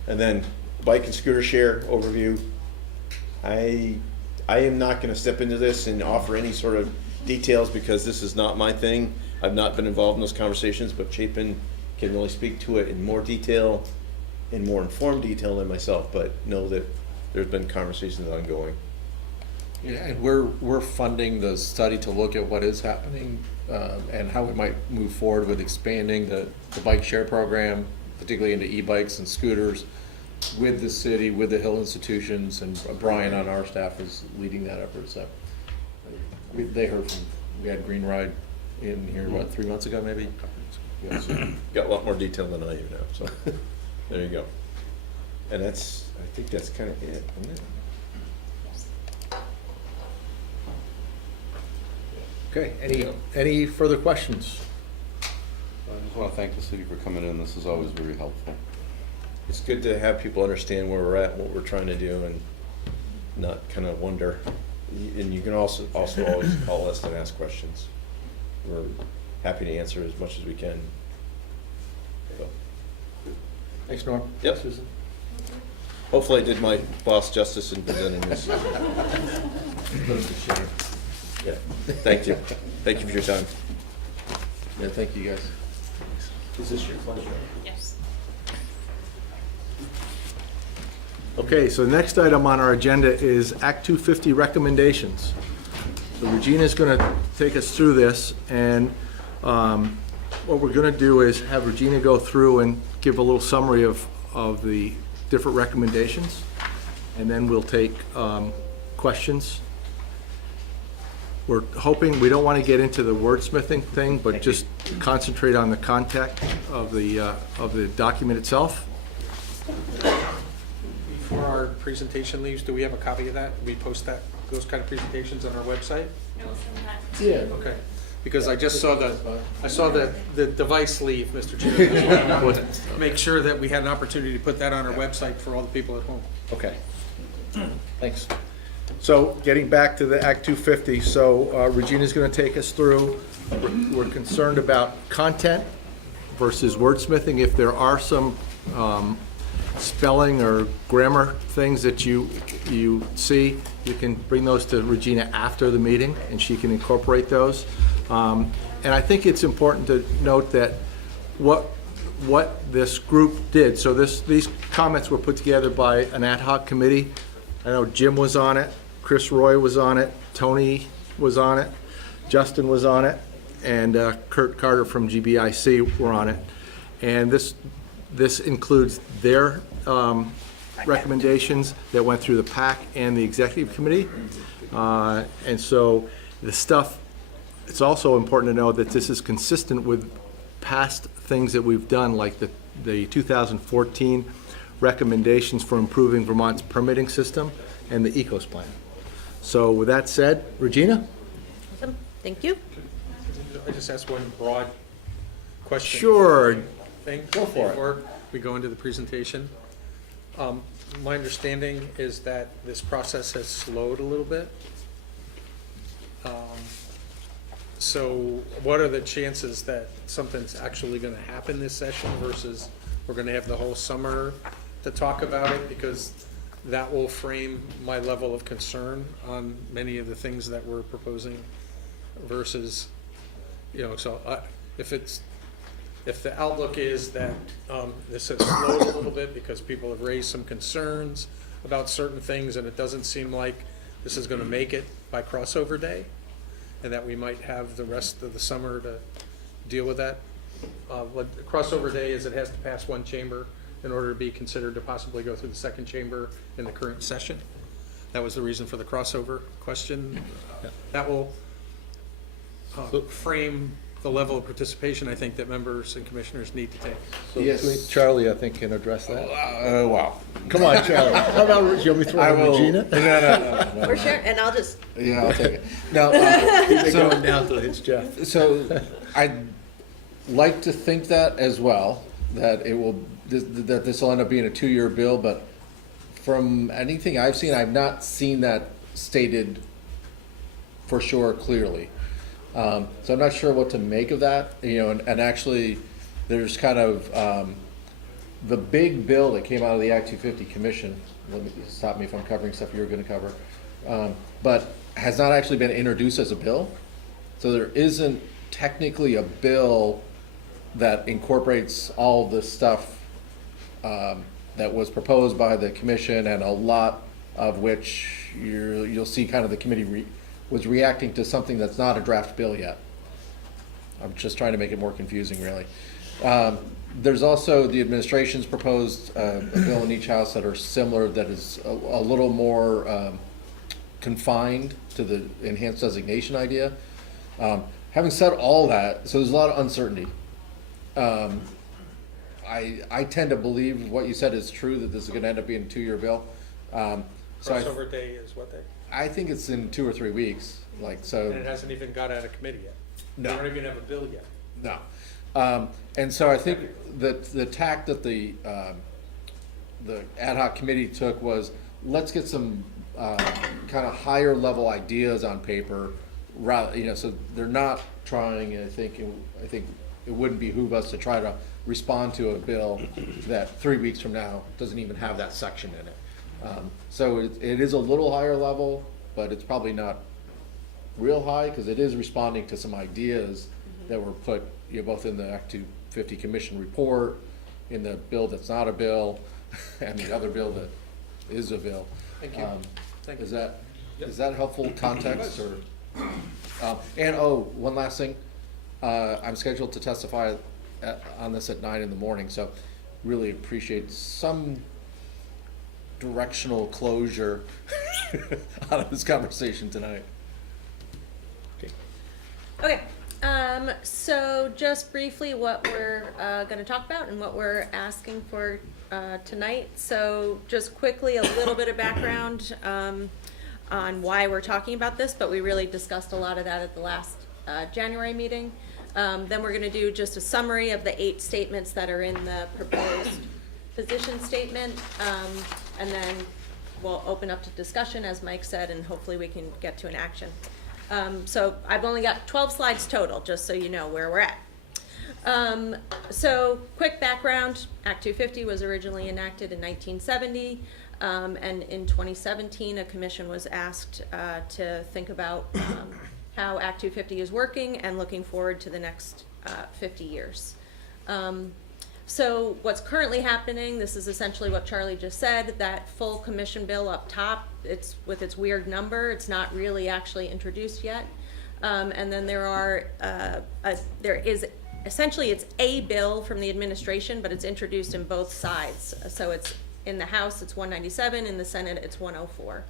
And then bike and scooter share overview. I am not going to step into this and offer any sort of details because this is not my thing. I've not been involved in those conversations, but Chapin can really speak to it in more detail, in more informed detail than myself, but know that there's been conversations ongoing. Yeah, and we're funding the study to look at what is happening and how we might move forward with expanding the bike share program, particularly into e-bikes and scooters, with the city, with the Hill institutions, and Brian on our staff is leading that effort. So we had Green Ride in here, 3 months ago maybe? Got a lot more detail than I do now, so there you go. And I think that's kind of it, isn't it? Okay, any further questions? I just want to thank the city for coming in. This is always very helpful. It's good to have people understand where we're at, and what we're trying to do, and not kind of wonder. And you can also always call us and ask questions. We're happy to answer as much as we can. So, Thanks, Norm. Yep. Susan? hopefully I did my boss justice in presenting this. Put him to shame. Yeah, thank you. Thank you for your time. Yeah, thank you, guys. Is this your pleasure? Yes. Okay, so the next item on our agenda is Act 250 recommendations. So Regina's going to take us through this, and what we're going to do is have Regina go through and give a little summary of the different recommendations, and then we'll take questions. We're hoping, we don't want to get into the wordsmithing thing, but just concentrate on the content of the document itself. Before our presentation leaves, do we have a copy of that? We post those kind of presentations on our website? I will send that to Yeah. Okay, because I just saw the device leave, Mr. Chair. I wanted to make sure that we had an opportunity to put that on our website for all the people at home. Okay. Thanks. So getting back to the Act 250, so Regina's going to take us through. We're concerned about content versus wordsmithing. If there are some spelling or grammar things that you see, you can bring those to Regina after the meeting, and she can incorporate those. And I think it's important to note that what this group did, so these comments were put together by an ad hoc committee. I know Jim was on it, Chris Roy was on it, Tony was on it, Justin was on it, and Kurt Carter from GBIC were on it. And this includes their recommendations that went through the PAC and the executive committee. And so the stuff, it's also important to know that this is consistent with past things that we've done, like the 2014 recommendations for improving Vermont's permitting system and the ECOS plan. So with that said, Regina? Awesome. Thank you. I just asked one broad question. Sure. Thing Go for it. before we go into the presentation. My understanding is that this process has slowed a little bit. So what are the chances that something's actually going to happen this session versus we're going to have the whole summer to talk about it? Because that will frame my level of concern on many of the things that we're proposing versus, so if the outlook is that this has slowed a little bit because people have raised some concerns about certain things and it doesn't seem like this is going to make it by crossover day, and that we might have the rest of the summer to deal with that. What crossover day is, it has to pass one chamber in order to be considered to possibly go through the second chamber in the current session. That was the reason for the crossover question. That will frame the level of participation I think that members and commissioners need to take. So Yes. Charlie, I think, can address that. Wow. Come on, Charlie. How about, you want me to throw it to Regina? No. For sure, and I'll just, Yeah, I'll take it. No, Keep it so, going down till it's Jeff. so I'd like to think that as well, that that this will end up being a 2-year bill, but from anything I've seen, I've not seen that stated for sure clearly. So I'm not sure what to make of that, and actually there's kind of the big bill that came out of the Act 250 Commission, stop me if I'm covering stuff you're going to cover, but has not actually been introduced as a bill. So there isn't technically a bill that incorporates all the stuff that was proposed by the commission, and a lot of which you'll see kind of the committee was reacting to something that's not a draft bill yet. I'm just trying to make it more confusing, really. There's also the administration's proposed a bill in each house that are similar, that is a little more confined to the enhanced designation idea. Having said all that, so there's a lot of uncertainty. I tend to believe what you said is true, that this is gonna end up being a 2-year bill. So Crossover day is what day? I think it's in 2 or 3 weeks, like, so. And it hasn't even got out of committee yet. No. We don't even have a bill yet. No. And so I think that the tack that the ad hoc committee took was, let's get some kind of higher level ideas on paper, rather, so they're not trying, I think it wouldn't behoove us to try to respond to a bill that 3 weeks from now doesn't even have that section in it. So it is a little higher level, but it's probably not real high, because it is responding to some ideas that were put, both in the Act 250 Commission report, in the bill that's not a bill, and the other bill that is a bill. Thank you. Thank you. Is that helpful context, or? And, one last thing, I'm scheduled to testify on this at 9 in the morning, so really appreciate some directional closure out of this conversation tonight. Okay, so just briefly what we're gonna talk about and what we're asking for tonight. So just quickly, a little bit of background on why we're talking about this, but we really discussed a lot of that at the last January meeting. Then we're gonna do just a summary of the 8 statements that are in the proposed position statement, and then we'll open up to discussion, as Mike said, and hopefully we can get to an action. So I've only got 12 slides total, just so you know where we're at. So quick background, Act 250 was originally enacted in 1970, and in 2017 a commission was asked to think about how Act 250 is working and looking forward to the next 50 years. So what's currently happening, this is essentially what Charlie just said, that full commission bill up top, it's with its weird number, it's not really actually introduced yet. And then there is essentially, it's a bill from the administration, but it's introduced in both sides. So it's in the House, it's 197, in the Senate, it's 104.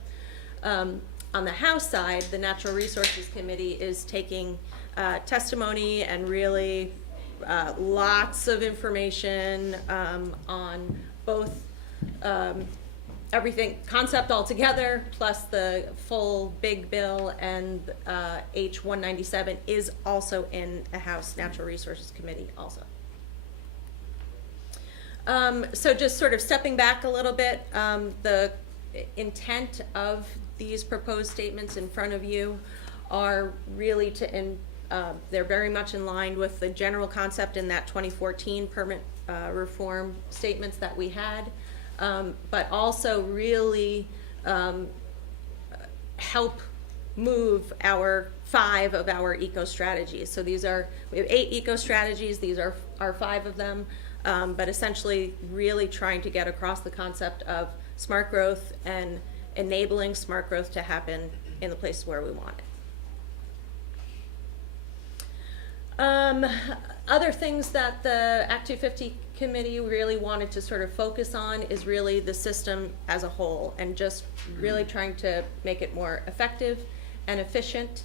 On the House side, the Natural Resources Committee is taking testimony and really lots of information on both everything, concept altogether, plus the full big bill, and H 197 is also in a House Natural Resources Committee also. So just sort of stepping back a little bit, the intent of these proposed statements in front of you are really to they're very much in line with the general concept in that 2014 permit reform statements that we had, but also really help move 5 of our eco strategies. So we have 8 eco strategies, these are 5 of them, but essentially really trying to get across the concept of smart growth and enabling smart growth to happen in the places where we want it. Other things that the Act 250 committee really wanted to sort of focus on is really the system as a whole, and just really trying to make it more effective and efficient.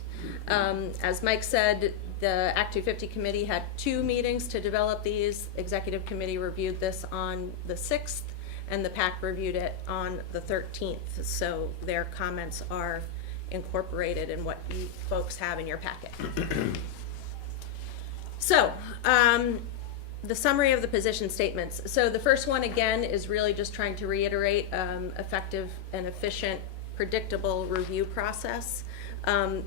As Mike said, the Act 250 committee had 2 meetings to develop these. Executive committee reviewed this on the 6th, and the PAC reviewed it on the 13th. So their comments are incorporated in what you folks have in your packet. So, the summary of the position statements. So the first one, again, is really just trying to reiterate effective and efficient, predictable review process.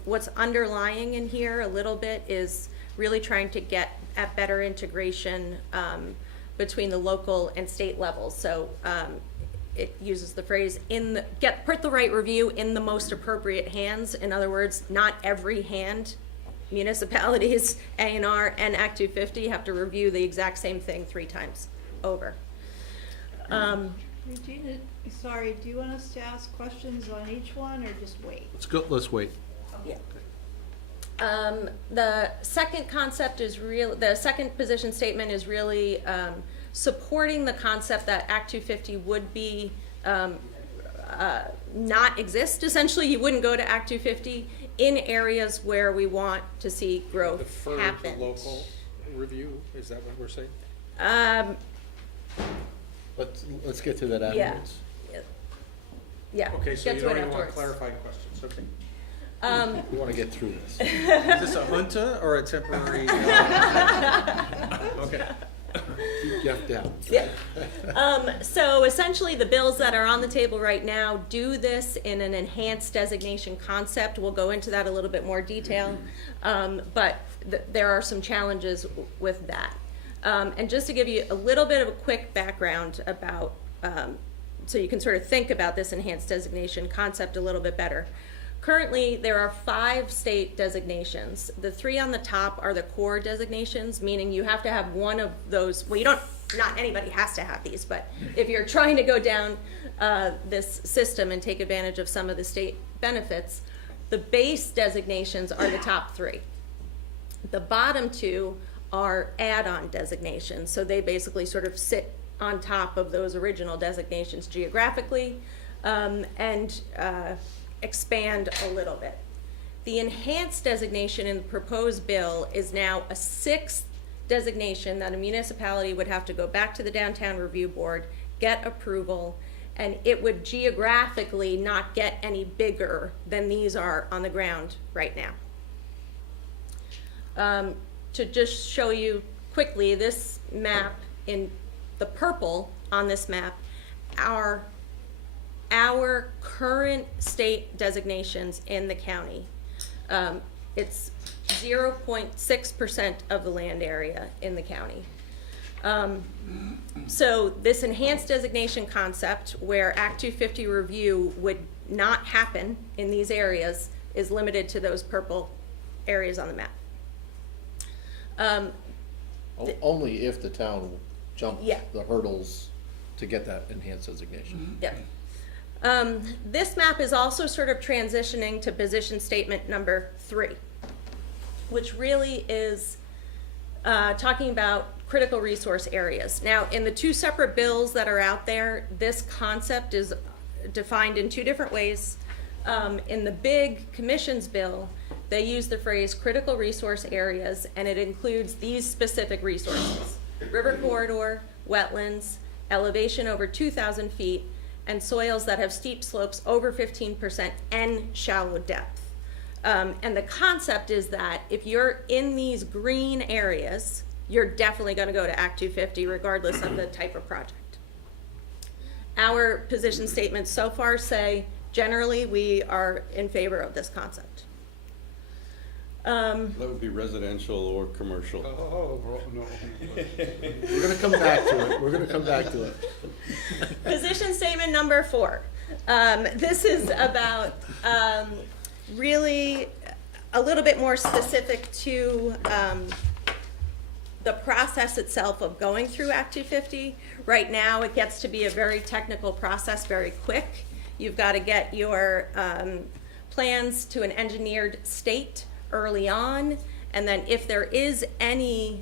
What's underlying in here a little bit is really trying to get at better integration between the local and state levels. So it uses the phrase, put the right review in the most appropriate hands. In other words, not every hand. Municipalities, A&R, and Act 250 have to review the exact same thing 3 times over. Regina, sorry, do you want us to ask questions on each one, or just wait? Let's wait. Yeah. The second concept is the second position statement is really supporting the concept that Act 250 would be not exist. Essentially, you wouldn't go to Act 250 in areas where we want to see growth happen. Defer to local review, is that what we're saying? let's get to that afterwards. Yeah. Okay, so get you to don't it even want afterwards. clarifying questions, okay. We want to get through this. Is this a junta or a temporary? Okay. Keep Jeff down. Yeah. So essentially, the bills that are on the table right now do this in an enhanced designation concept. We'll go into that a little bit more detail, but there are some challenges with that. And just to give you a little bit of a quick background about, so you can sort of think about this enhanced designation concept a little bit better. Currently, there are 5 state designations. The 3 on the top are the core designations, meaning you have to have one of those. Well, not anybody has to have these, but if you're trying to go down this system and take advantage of some of the state benefits, the base designations are the top 3. The bottom 2 are add-on designations, so they basically sort of sit on top of those original designations geographically, and expand a little bit. The enhanced designation in the proposed bill is now a 6th designation that a municipality would have to go back to the Downtown Review Board, get approval, and it would geographically not get any bigger than these are on the ground right now. To just show you quickly, this map, in the purple on this map, are our current state designations in the county. It's 0.6% of the land area in the county. So this enhanced designation concept, where Act 250 review would not happen in these areas, is limited to those purple areas on the map. Only if the town jumped Yeah. the hurdles to get that enhanced designation. Yep. This map is also sort of transitioning to position statement number 3, which really is talking about critical resource areas. Now, in the 2 separate bills that are out there, this concept is defined in 2 different ways. In the big commissions bill, they use the phrase critical resource areas, and it includes these specific resources: river corridor, wetlands, elevation over 2,000 feet, and soils that have steep slopes over 15% and shallow depth. And the concept is that if you're in these green areas, you're definitely going to go to Act 250 regardless of the type of project. Our position statements so far say generally we are in favor of this concept. That would be residential or commercial. Oh, no. We're going to come back to it. Position statement number 4. This is about really a little bit more specific to the process itself of going through Act 250. Right now, it gets to be a very technical process very quick. You've got to get your plans to an engineered state early on, and then if there is any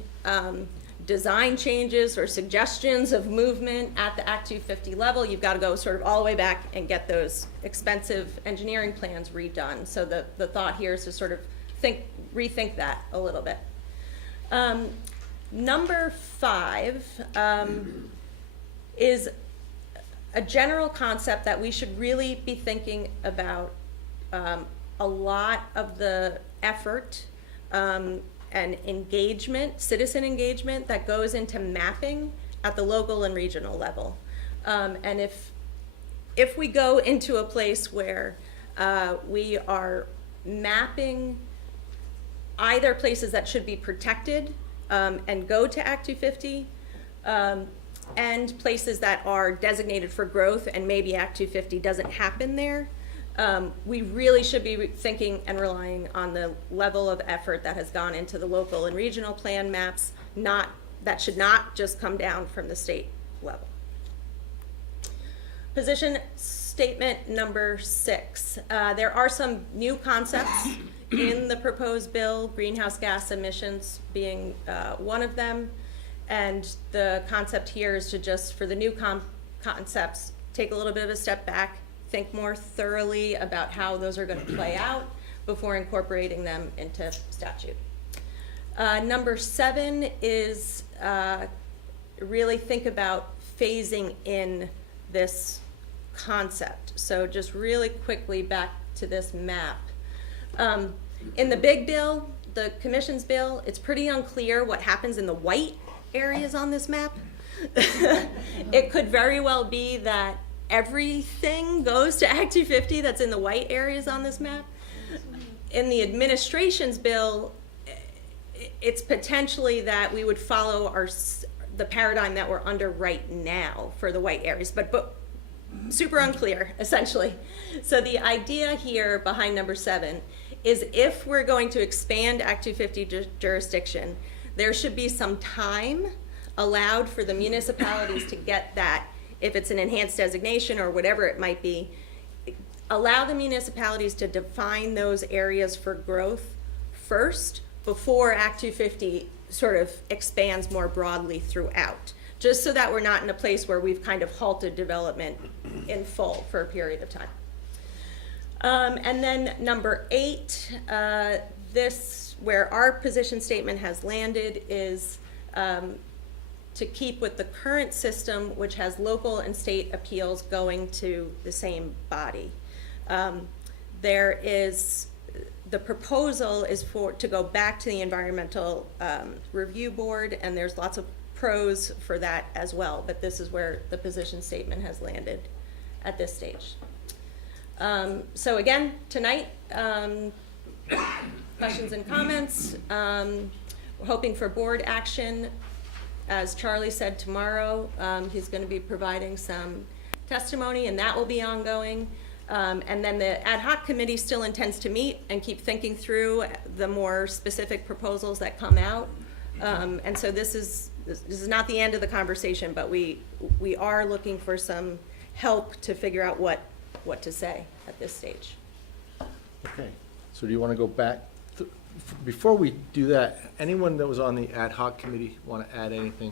design changes or suggestions of movement at the Act 250 level, you've got to go sort of all the way back and get those expensive engineering plans redone. So the thought here is to sort of rethink that a little bit. Number 5 is a general concept that we should really be thinking about. A lot of the effort and engagement, citizen engagement, that goes into mapping at the local and regional level. And if we go into a place where we are mapping either places that should be protected and go to Act 250, and places that are designated for growth and maybe Act 250 doesn't happen there, we really should be thinking and relying on the level of effort that has gone into the local and regional plan maps. That should not just come down from the state level. Position statement number 6. There are some new concepts in the proposed bill, greenhouse gas emissions being one of them. And the concept here is to just, for the new concepts, take a little bit of a step back, think more thoroughly about how those are going to play out before incorporating them into statute. Number 7 is really think about phasing in this concept. So just really quickly back to this map. In the big bill, the commission's bill, it's pretty unclear what happens in the white areas on this map. It could very well be that everything goes to Act 250 that's in the white areas on this map. In the administration's bill, it's potentially that we would follow the paradigm that we're under right now for the white areas, but super unclear, essentially. So the idea here behind number 7 is if we're going to expand Act 250 jurisdiction, there should be some time allowed for the municipalities to get that, if it's an enhanced designation or whatever it might be, allow the municipalities to define those areas for growth first before Act 250 sort of expands more broadly throughout, just so that we're not in a place where we've kind of halted development in full for a period of time. And then number 8, this, where our position statement has landed, is to keep with the current system, which has local and state appeals going to the same body. There is, the proposal is to go back to the Environmental Review Board, and there's lots of pros for that as well, but this is where the position statement has landed at this stage. So again, tonight, questions and comments. We're hoping for board action. As Charlie said, tomorrow he's going to be providing some testimony, and that will be ongoing. And then the ad hoc committee still intends to meet and keep thinking through the more specific proposals that come out. And so this is not the end of the conversation, but we are looking for some help to figure out what to say at this stage. Okay, so do you want to go back? Before we do that, anyone that was on the ad hoc committee want to add anything?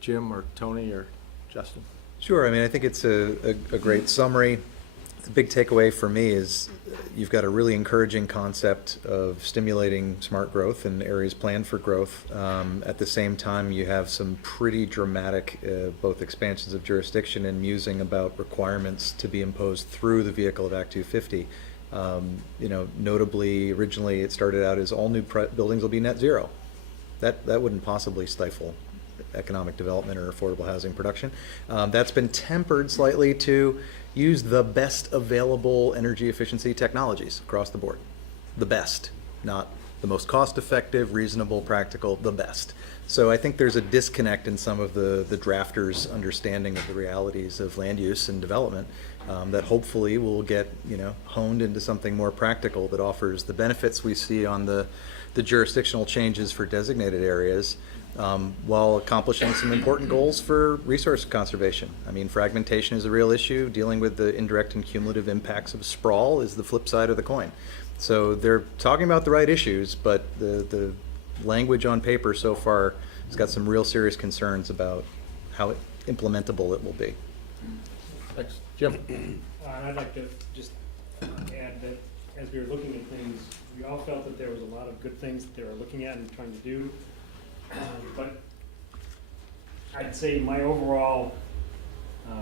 Jim or Tony or Justin? Sure, I mean, I think it's a great summary. The big takeaway for me is you've got a really encouraging concept of stimulating smart growth and areas planned for growth. At the same time, you have some pretty dramatic both expansions of jurisdiction and musing about requirements to be imposed through the vehicle of Act 250. You know, notably, originally it started out as all new buildings will be net zero. That wouldn't possibly stifle economic development or affordable housing production. That's been tempered slightly to use the best available energy efficiency technologies across the board. The best, not the most cost-effective, reasonable, practical, the best. So I think there's a disconnect in some of the drafters' understanding of the realities of land use and development that hopefully will get, you know, honed into something more practical that offers the benefits we see on the jurisdictional changes for designated areas, while accomplishing some important goals for resource conservation. I mean, fragmentation is a real issue. Dealing with the indirect and cumulative impacts of sprawl is the flip side of the coin. So they're talking about the right issues, but the language on paper so far has got some real serious concerns about how implementable it will be. Thanks. Jim? I'd like to just add that as we were looking at things, we all felt that there was a lot of good things that they were looking at and trying to do. But I'd say my overall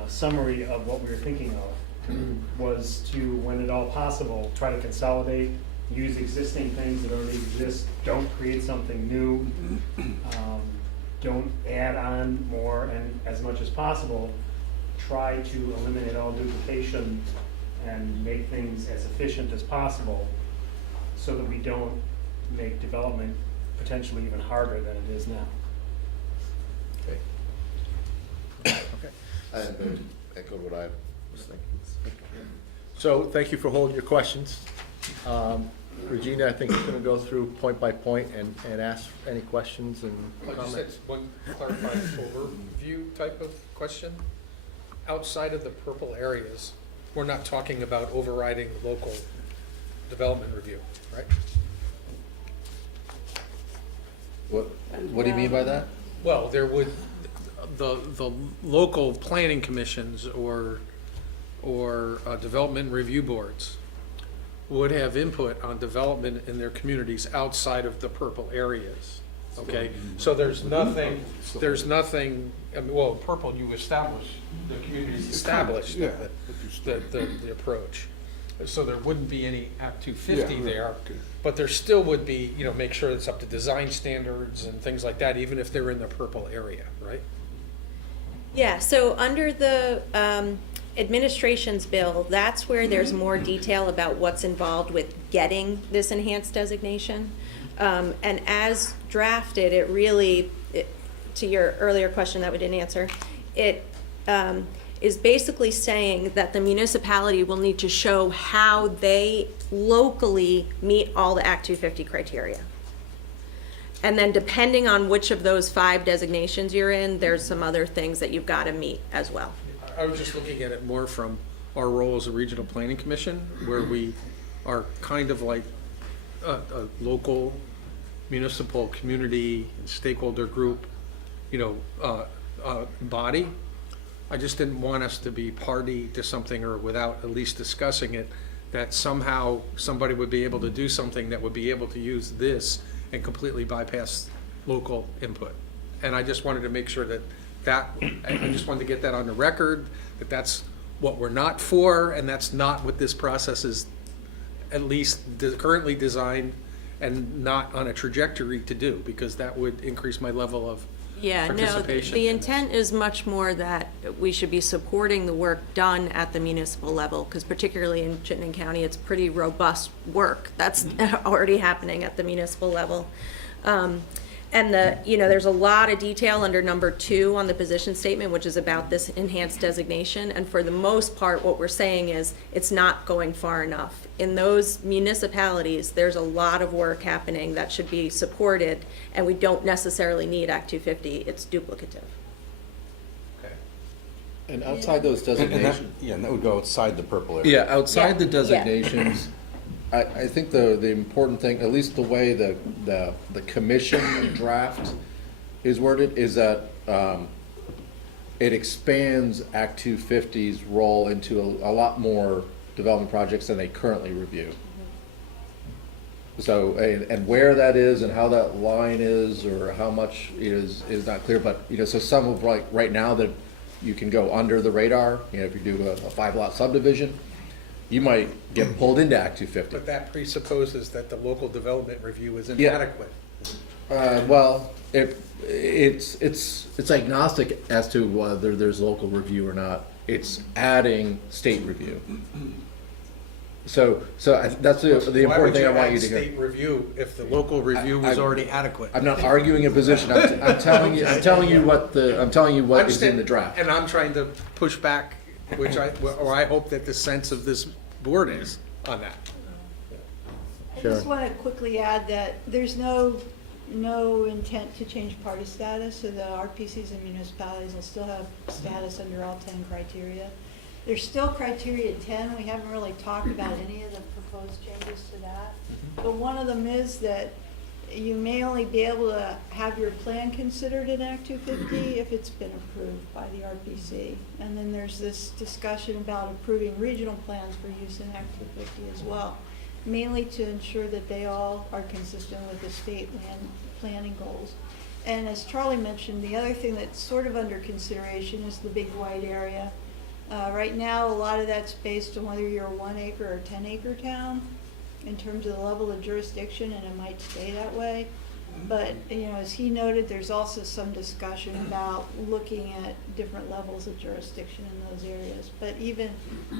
summary of what we were thinking of was to, when at all possible, try to consolidate, use existing things that already exist, don't create something new, don't add on more, and as much as possible, try to eliminate all duplication and make things as efficient as possible so that we don't make development potentially even harder than it is now. Okay. Okay. I echoed what I was thinking. So thank you for holding your questions. Regina, I think, is going to go through point by point and ask any questions and I just had comments. one clarifying overview type of question. Outside of the purple areas, we're not talking about overriding local development review, right? What do you mean by that? Well, there would, the local planning commissions or development review boards would have input on development in their communities outside of the purple areas. okay? So there's nothing, I mean, well, purple, you establish, the community's established Yeah. the approach. So there wouldn't be any Act 250 Yeah, there, okay. but there still would be, make sure it's up to design standards and things like that, even if they're in the purple area, right? Yeah, so under the administration's bill, that's where there's more detail about what's involved with getting this enhanced designation. And as drafted, it really, to your earlier question that we didn't answer, it is basically saying that the municipality will need to show how they locally meet all the Act 250 criteria. And then depending on which of those 5 designations you're in, there's some other things that you've got to meet as well. I was just looking at it more from our role as a regional planning commission, where we are kind of like a local municipal community and stakeholder group, body. I just didn't want us to be party to something, or without at least discussing it, that somehow somebody would be able to do something that would be able to use this and completely bypass local input. And I just wanted to make sure I just wanted to get that on the record, that that's what we're not for, and that's not what this process is at least currently designed, and not on a trajectory to do, because that would increase my level of Yeah, no, participation. the intent is much more that we should be supporting the work done at the municipal level, because particularly in Chittenden County, it's pretty robust work that's already happening at the municipal level. And there's a lot of detail under number 2 on the position statement, which is about this enhanced designation. And for the most part, what we're saying is it's not going far enough. In those municipalities, there's a lot of work happening that should be supported, and we don't necessarily need Act 250. It's duplicative. And outside those And that, designations, yeah, and that would go outside the purple area. yeah, outside the Yeah. designations, I think the important thing, at least the way the commission draft is worded, is that it expands Act 250's role into a lot more development projects than they currently review. So, and where that is and how that line is, or how much is not clear, but, so some of, like, right now that you can go under the radar, if you do a 5-lot subdivision, you might get pulled into Act 250. But that presupposes that the local development review is Yeah. inadequate. Well, it's agnostic as to whether there's local review or not. It's adding state review. So that's the important thing I want you to Why would hear. you add state review if the local review was already adequate? I'm not arguing a position. I'm telling you what is in the draft. And I'm trying to push back, or I hope that the sense of this board is on that. I just want to quickly add that there's no intent to change party status, so the RPCs and municipalities will still have status under all 10 criteria. There's still criteria 10, we haven't really talked about any of the proposed changes to that. But one of them is that you may only be able to have your plan considered in Act 250 if it's been approved by the RPC. And then there's this discussion about approving regional plans for use in Act 250 as well, mainly to ensure that they all are consistent with the state land planning goals. And as Charlie mentioned, the other thing that's sort of under consideration is the big white area. Right now, a lot of that's based on whether you're a 1 acre or 10 acre town in terms of the level of jurisdiction, and it might stay that way. But, as he noted, there's also some discussion about looking at different levels of jurisdiction in those areas. But even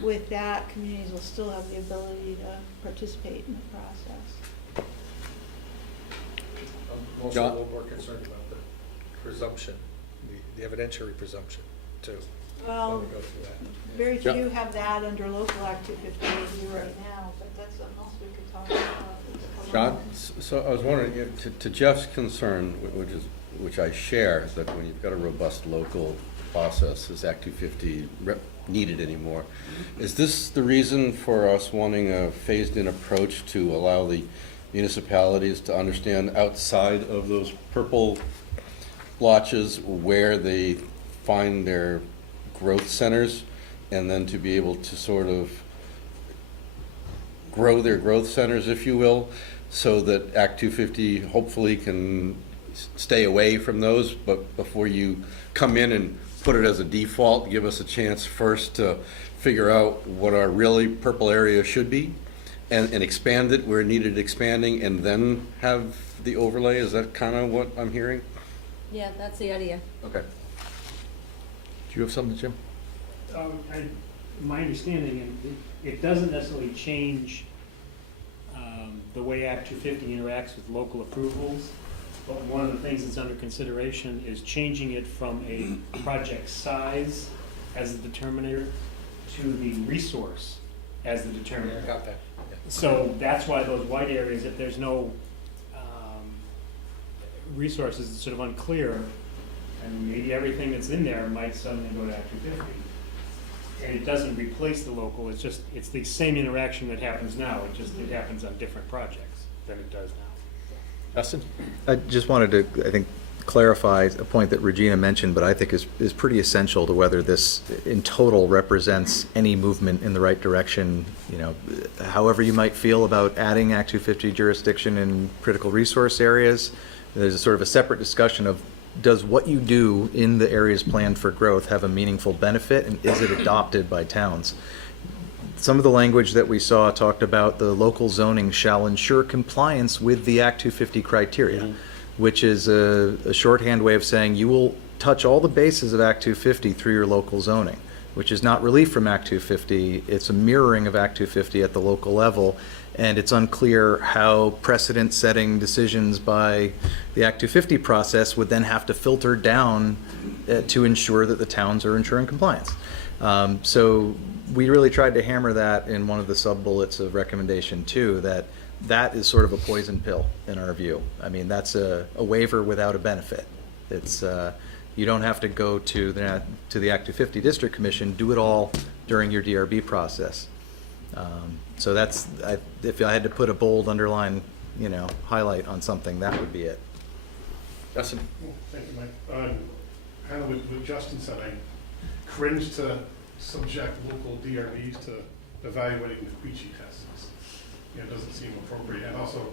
with that, communities will still have the ability to participate in the process. I'm also a little more concerned about the presumption, the evidentiary presumption, too. Well, When we go through that. very Yeah. few have that under local Act 250 review right now, but that's something else we could talk about. John? So I was wondering, to Jeff's concern, which I share, that when you've got a robust local process, is Act 250 needed anymore? Is this the reason for us wanting a phased-in approach to allow the municipalities to understand outside of those purple blotches where they find their growth centers, and then to be able to sort of grow their growth centers, if you will, so that Act 250 hopefully can stay away from those, but before you come in and put it as a default, give us a chance first to figure out what our really purple area should be and expand it where it needed expanding and then have the overlay? Is that kind of what I'm hearing? Yeah, that's the idea. Okay. Do you have something, Jim? My understanding, and it doesn't necessarily change the way Act 250 interacts with local approvals, but one of the things that's under consideration is changing it from a project size as the determiner to the resource as the determiner. Got that. So that's why those white areas, if there's no resources, it's sort of unclear, and maybe everything that's in there might suddenly go to Act 250. And it doesn't replace the local, it's the same interaction that happens now, it happens on different projects than it does now. Dustin? I just wanted to, I think, clarify a point that Regina mentioned, but I think is pretty essential to whether this in total represents any movement in the right direction. You know, however you might feel about adding Act 250 jurisdiction in critical resource areas, there's a sort of a separate discussion of, does what you do in the areas planned for growth have a meaningful benefit, and is it adopted by towns? Some of the language that we saw talked about the local zoning shall ensure compliance with the Act 250 criteria, which is a shorthand way of saying you will touch all the bases of Act 250 through your local zoning, which is not relief from Act 250. It's a mirroring of Act 250 at the local level, and it's unclear how precedent-setting decisions by the Act 250 process would then have to filter down to ensure that the towns are ensuring compliance. So we really tried to hammer that in one of the sub-bullets of recommendation 2, that is sort of a poison pill in our view. I mean, that's a waiver without a benefit. It's you don't have to go to the Act 250 District Commission, do it all during your DRB process. So that's, if I had to put a bold underline, highlight on something, that would be it. Dustin? Thank you, Mike. Kind of what Justin said, I cringe to subject local DRBs to evaluating the Queechee tests. It doesn't seem appropriate. And also,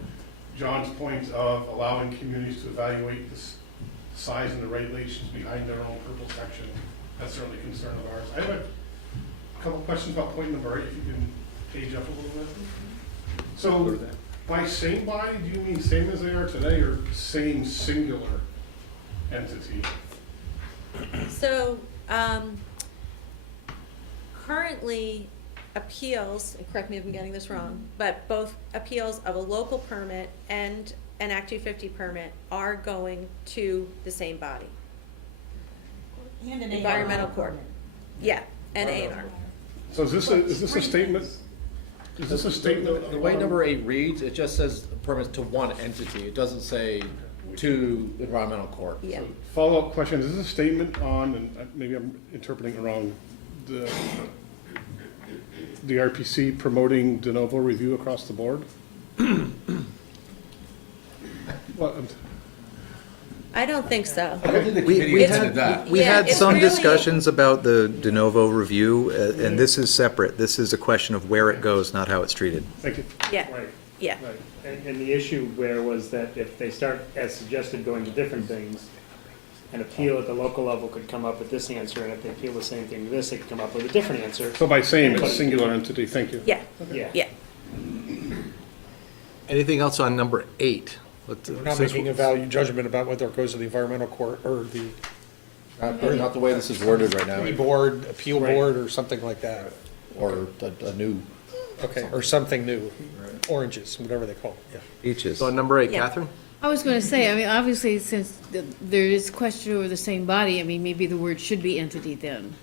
John's point of allowing communities to evaluate the size and the regulations behind their own purple section, that's certainly a concern of ours. I have a couple questions about point number 8, if you can page up a little bit. So, by same body, do you mean same as they are today, or same singular entity? So, currently, appeals, and correct me if I'm getting this wrong, but both appeals of a local permit and an Act 250 permit are going to the same body. And an Environmental A&R court. permit. Yeah, and A&R. So is this a statement? Is this a statement? The way number 8 reads, it just says permits to one entity. It doesn't say to environmental court. Yeah. Follow-up question, is this a statement on, and maybe I'm interpreting it wrong, the RPC promoting de novo review across the board? Well, I don't think so. I don't think the We committee It's- intended that. We Yeah, had it's some really- discussions about the de novo review, and this is separate. This is a question of where it goes, not how it's treated. Thank you. Yeah, Right, yeah. right. And the issue where was that if they start, as suggested, going to different things, an appeal at the local level could come up with this answer, and if they appeal the same thing to this, it could come up with a different answer. So by saying it's singular entity, thank you. Yeah, Yeah. yeah. Anything else on number 8? We're not making a value judgment about whether it goes to the environmental court or the Not the way this is worded right now, board, appeal Right. board, or something like that. or a new. Okay, or something new, oranges, whatever they call it, yeah. Peaches. So on number 8, Yeah. Catherine? I was going to say, I mean, obviously, since there is question over the same body, I mean, maybe the word should be entity then.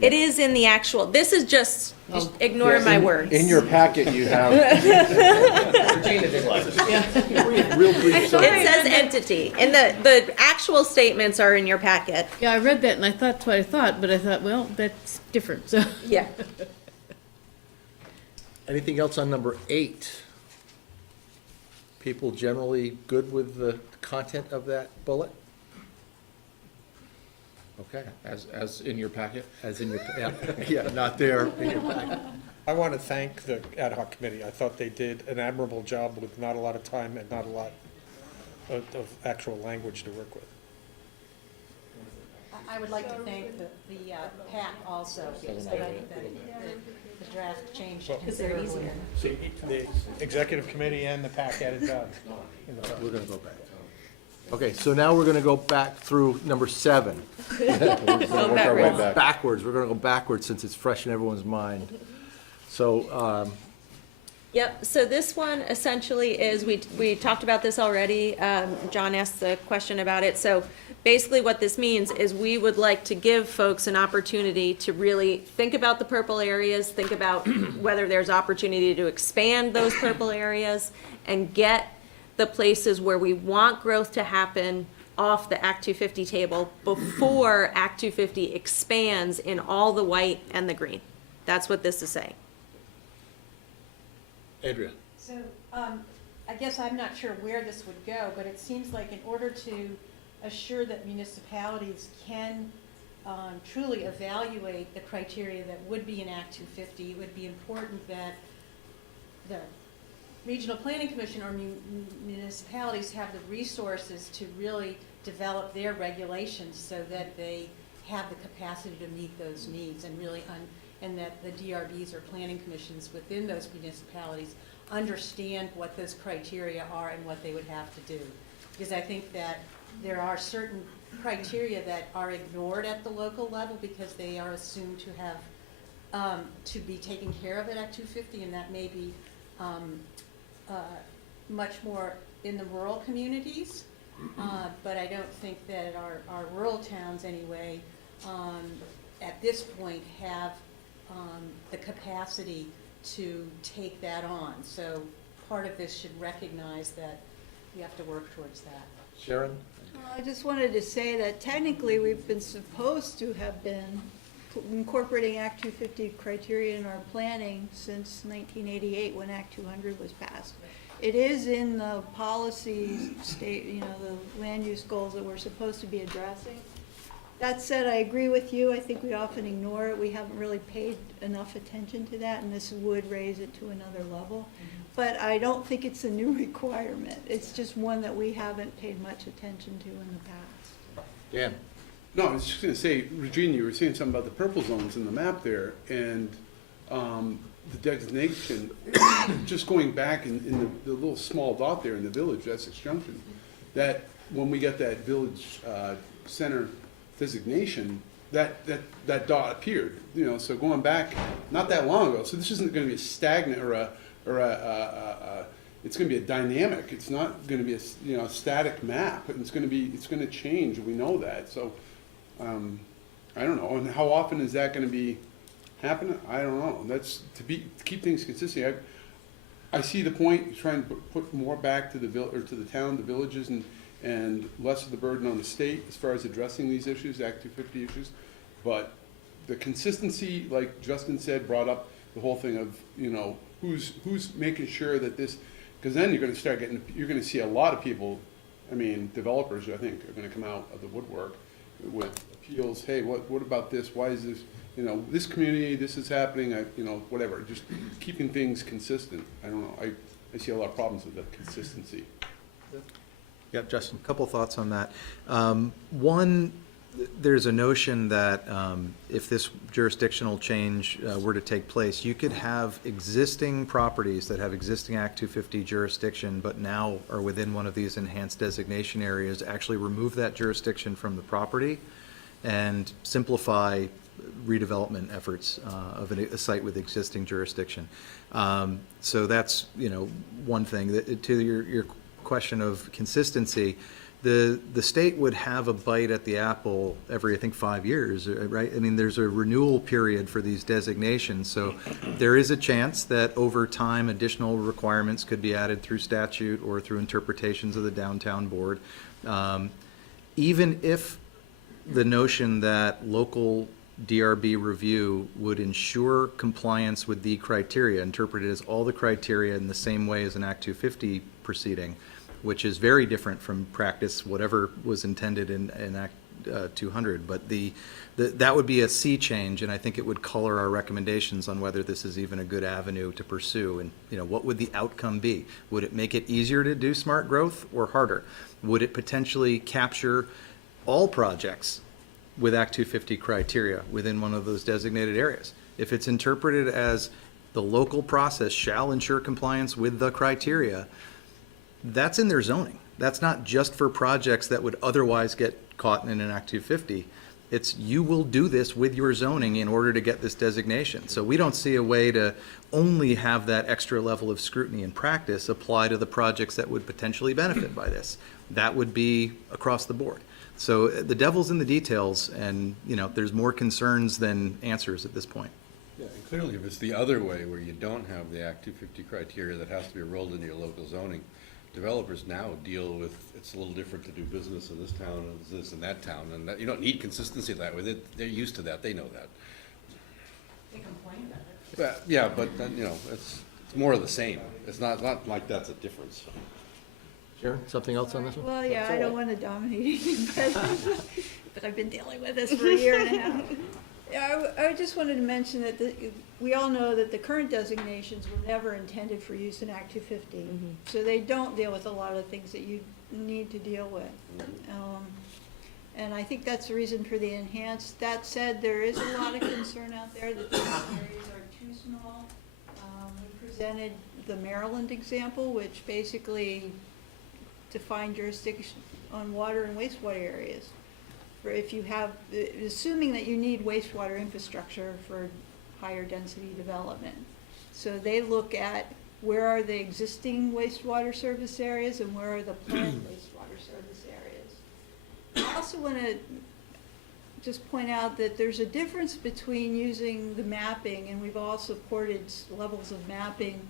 It is in the actual, this is just ignore my words. In your packet, you have. Regina did like it. Real brief It summary. says entity, and the actual statements are in your packet. Yeah, I read that and I thought that's what I thought, but I thought, well, that's different, so. Yeah. Anything else on number 8? People generally good with the content of that bullet? Okay, As in your packet. as in your, yeah, not there in your packet. I want to thank the ad hoc committee. I thought they did an admirable job with not a lot of time and not a lot of actual language to work with. I would like to thank the PAC also, because I think that the draft changed considerably. See, the executive committee and the PAC had it done. We're gonna go back. Okay, so now we're gonna go back through number 7. Work our way back. Backwards, we're gonna go backwards since it's fresh in everyone's mind. So, Yep, so this one essentially is, we talked about this already, John asked the question about it, so basically what this means is we would like to give folks an opportunity to really think about the purple areas, think about whether there's opportunity to expand those purple areas, and get the places where we want growth to happen off the Act 250 table before Act 250 expands in all the white and the green. That's what this is saying. Andrea. So, I guess I'm not sure where this would go, but it seems like in order to assure that municipalities can truly evaluate the criteria that would be in Act 250, it would be important that the Regional Planning Commission or municipalities have the resources to really develop their regulations so that they have the capacity to meet those needs, and really and that the DRBs or planning commissions within those municipalities understand what those criteria are and what they would have to do. Because I think that there are certain criteria that are ignored at the local level because they are assumed to have, to be taken care of at Act 250, and that may be much more in the rural communities. But I don't think that our rural towns anyway, at this point, have the capacity to take that on. So part of this should recognize that we have to work towards that. Sharon? I just wanted to say that technically we've been supposed to have been incorporating Act 250 criteria in our planning since 1988 when Act 200 was passed. It is in the policy state, the land use goals that we're supposed to be addressing. That said, I agree with you. I think we often ignore it. We haven't really paid enough attention to that, and this would raise it to another level. But I don't think it's a new requirement. It's just one that we haven't paid much attention to in the past. Dan? No, I was just gonna say, Regina, you were saying something about the purple zones in the map there, and the designation, just going back in the little small dot there in the village, Essex Junction, that when we get that village center designation, that dot appeared, so going back not that long ago. So this isn't gonna be a stagnant it's gonna be a dynamic. It's not gonna be a static map. It's gonna change. We know that. So I don't know. And how often is that gonna be happening? I don't know. That's to keep things consistent. I see the point, trying to put more back to the town, the villages, and less of the burden on the state as far as addressing these issues, Act 250 issues. But the consistency, like Justin said, brought up the whole thing of, who's making sure that this, because then you're going to see a lot of people, developers, I think, are going to come out of the woodwork with appeals. Hey, what about this? Why is this, this community, this is happening, whatever. Just keeping things consistent. I don't know. I see a lot of problems with the consistency. Yep, Justin. A couple thoughts on that. One, there's a notion that if this jurisdictional change were to take place, you could have existing properties that have existing Act 250 jurisdiction, but now are within one of these enhanced designation areas, actually remove that jurisdiction from the property and simplify redevelopment efforts of a site with existing jurisdiction. So that's, one thing. To your question of consistency, the state would have a bite at the apple every, I think, 5 years, right? There's a renewal period for these designations, so there is a chance that over time additional requirements could be added through statute or through interpretations of the downtown board. Even if the notion that local DRB review would ensure compliance with the criteria, interpreted as all the criteria in the same way as an Act 250 proceeding, which is very different from practice, whatever was intended in Act 200, but that would be a sea change, and I think it would color our recommendations on whether this is even a good avenue to pursue, and, what would the outcome be? Would it make it easier to do smart growth or harder? Would it potentially capture all projects with Act 250 criteria within one of those designated areas? If it's interpreted as the local process shall ensure compliance with the criteria, that's in their zoning. That's not just for projects that would otherwise get caught in an Act 250. It's you will do this with your zoning in order to get this designation. So we don't see a way to only have that extra level of scrutiny and practice apply to the projects that would potentially benefit by this. That would be across the board. So the devil's in the details, and there's more concerns than answers at this point. Yeah, and clearly if it's the other way, where you don't have the Act 250 criteria that has to be rolled into your local zoning, developers now deal with, it's a little different to do business in this town and this and that town, and that, you don't need consistency that way. They're used to that, they know that. They complain about it. Well, yeah, but then, it's more of the same. It's not like that's a difference. Sharon, something else on this one? Well, yeah, I don't want to dominate, but I've been dealing with this for a year and a half. Yeah, I just wanted to mention that we all know that the current designations were never intended for use in Act 250. So they don't deal with a lot of things that you need to deal with. And I think that's the reason for the enhanced. That said, there is a lot of concern out there that these areas are too small. We presented the Maryland example, which basically defined jurisdiction on water and wastewater areas. For if you have, assuming that you need wastewater infrastructure for higher density development. So they look at where are the existing wastewater service areas and where are the planned wastewater service areas. I also want to just point out that there's a difference between using the mapping, and we've all supported levels of mapping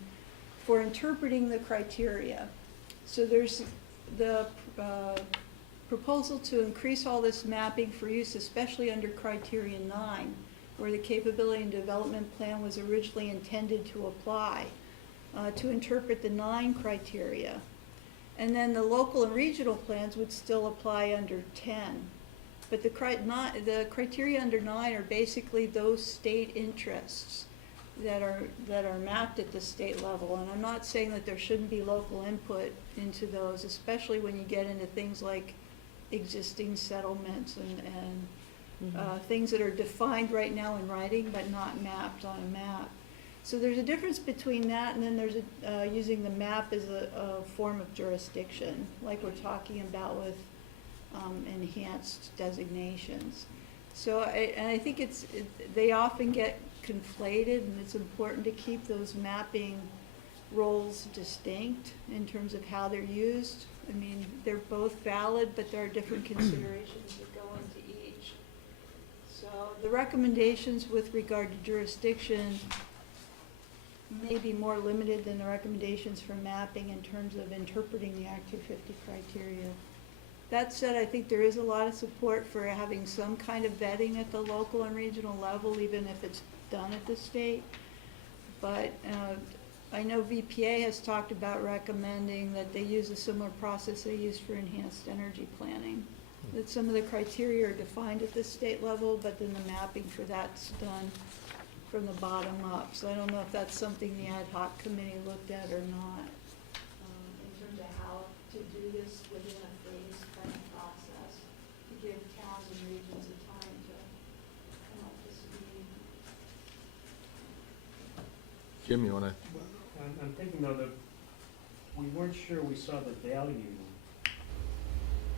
for interpreting the criteria. So there's the proposal to increase all this mapping for use, especially under Criterion 9, where the capability and development plan was originally intended to apply, to interpret the 9 criteria. And then the local and regional plans would still apply under 10. But the criteria under 9 are basically those state interests that are mapped at the state level. And I'm not saying that there shouldn't be local input into those, especially when you get into things like existing settlements and things that are defined right now in writing but not mapped on a map. So there's a difference between that, and then there's using the map as a form of jurisdiction, like we're talking about with enhanced designations. So I think they often get conflated, and it's important to keep those mapping roles distinct in terms of how they're used. I mean, they're both valid, but there are different considerations that go into each. So the recommendations with regard to jurisdiction may be more limited than the recommendations for mapping in terms of interpreting the Act 250 criteria. That said, I think there is a lot of support for having some kind of vetting at the local and regional level, even if it's done at the state. But I know VPA has talked about recommending that they use a similar process they use for enhanced energy planning. That some of the criteria are defined at the state level, but then the mapping for that's done from the bottom up. So I don't know if that's something the ad hoc committee looked at or not, in terms of how to do this within a phased kind of process, to give towns and regions a time to come up to speed. Jim, you want to? I'm thinking though that we weren't sure we saw the value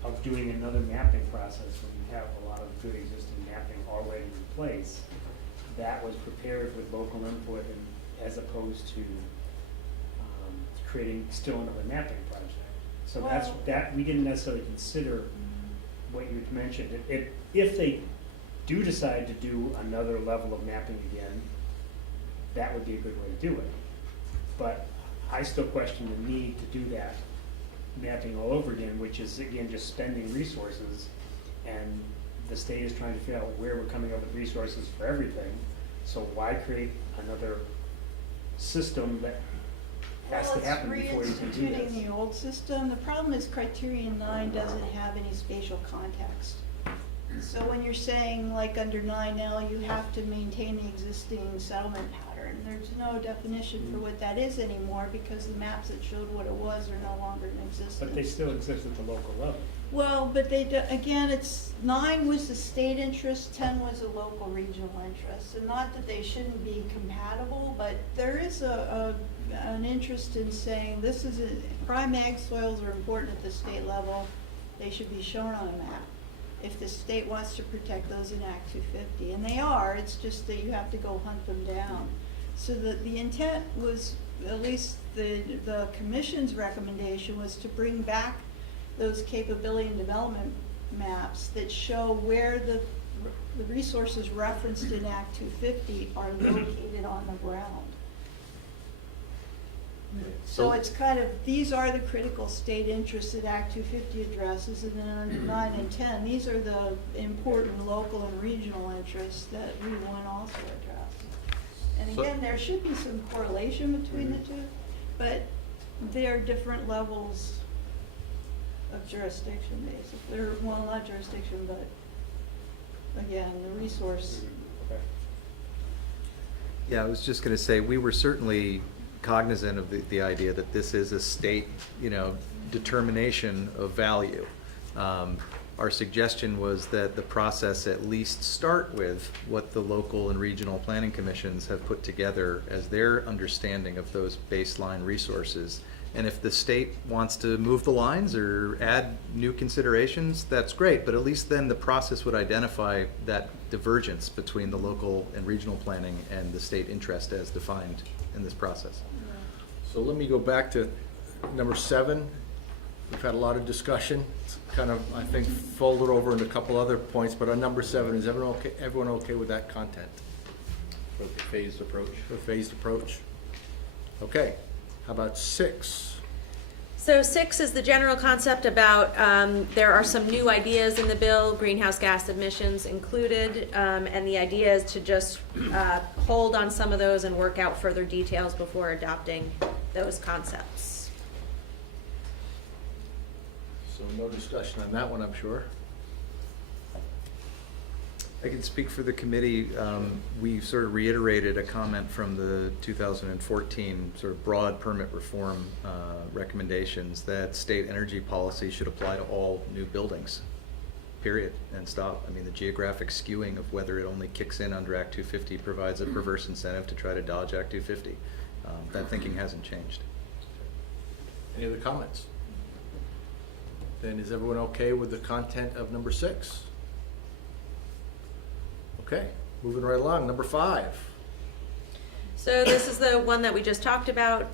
of doing another mapping process when you have a lot of good existing mapping already in place that was prepared with local input, and as opposed to creating still another mapping project. So that we didn't necessarily consider what you mentioned. If they do decide to do another level of mapping again, that would be a good way to do it. But I still question the need to do that mapping all over again, which is again just spending resources, and the state is trying to figure out where we're coming up with resources for everything. So why create another system that has to happen before you can do this? Reinstituting the old system. The problem is Criterion 9 doesn't have any spatial context. So when you're saying like under 9L, you have to maintain the existing settlement pattern, there's no definition for what that is anymore because the maps that showed what it was are no longer in existence. But they still exist at the local level. Well, but they, again, it's, 9 was the state interest, 10 was a local regional interest. And not that they shouldn't be compatible, but there is an interest in saying this is, prime ag soils are important at the state level. They should be shown on a map if the state wants to protect those in Act 250. And they are, it's just that you have to go hunt them down. So the intent was, at least the commission's recommendation was to bring back those capability and development maps that show where the resources referenced in Act 250 are located on the ground. So it's kind of, these are the critical state interests that Act 250 addresses, and then under 9 and 10, these are the important local and regional interests that we want also address. And So- again, there should be some correlation between the two, but they're different levels of jurisdiction, basically, or, well, not jurisdiction, but again, the resource. Yeah, I was just gonna say, we were certainly cognizant of the idea that this is a state, determination of value. Our suggestion was that the process at least start with what the local and regional planning commissions have put together as their understanding of those baseline resources. And if the state wants to move the lines or add new considerations, that's great, but at least then the process would identify that divergence between the local and regional planning and the state interest as defined in this process. So let me go back to number 7. We've had a lot of discussion. It's kind of, I think, folded over into a couple other points, but on number 7, is everyone okay with that content? With the phased approach. The phased approach? Okay. How about 6? So 6 is the general concept about, there are some new ideas in the bill, greenhouse gas emissions included, and the idea is to just hold on some of those and work out further details before adopting those concepts. So no discussion on that one, I'm sure. I can speak for the committee. We sort of reiterated a comment from the 2014 sort of broad permit reform recommendations that state energy policy should apply to all new buildings, period, and stop. I mean, the geographic skewing of whether it only kicks in under Act 250 provides a perverse incentive to try to dodge Act 250. That thinking hasn't changed. Any other comments? Then is everyone okay with the content of number 6? Okay, moving right along, number 5. So this is the one that we just talked about.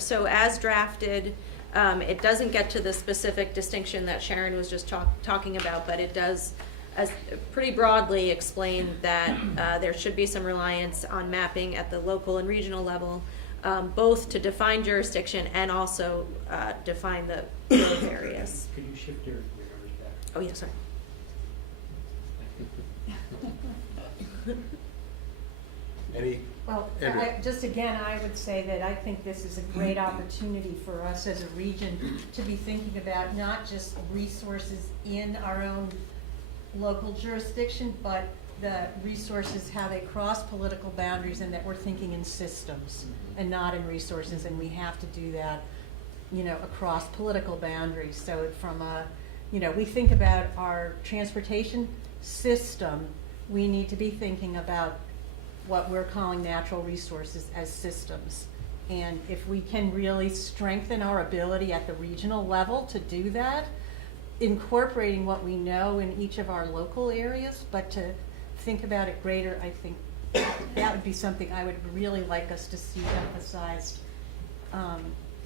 So as drafted, it doesn't get to the specific distinction that Sharon was just talking about, but it does pretty broadly explain that there should be some reliance on mapping at the local and regional level, both to define jurisdiction and also define the growth areas. Could you shift your numbers back? Oh, yeah, sorry. Any? Well, Andrew. just again, I would say that I think this is a great opportunity for us as a region to be thinking about not just resources in our own local jurisdiction, but the resources, how they cross political boundaries, and that we're thinking in systems and not in resources, and we have to do that, across political boundaries. So from we think about our transportation system, we need to be thinking about what we're calling natural resources as systems. And if we can really strengthen our ability at the regional level to do that, incorporating what we know in each of our local areas, but to think about it greater, I think that would be something I would really like us to see emphasized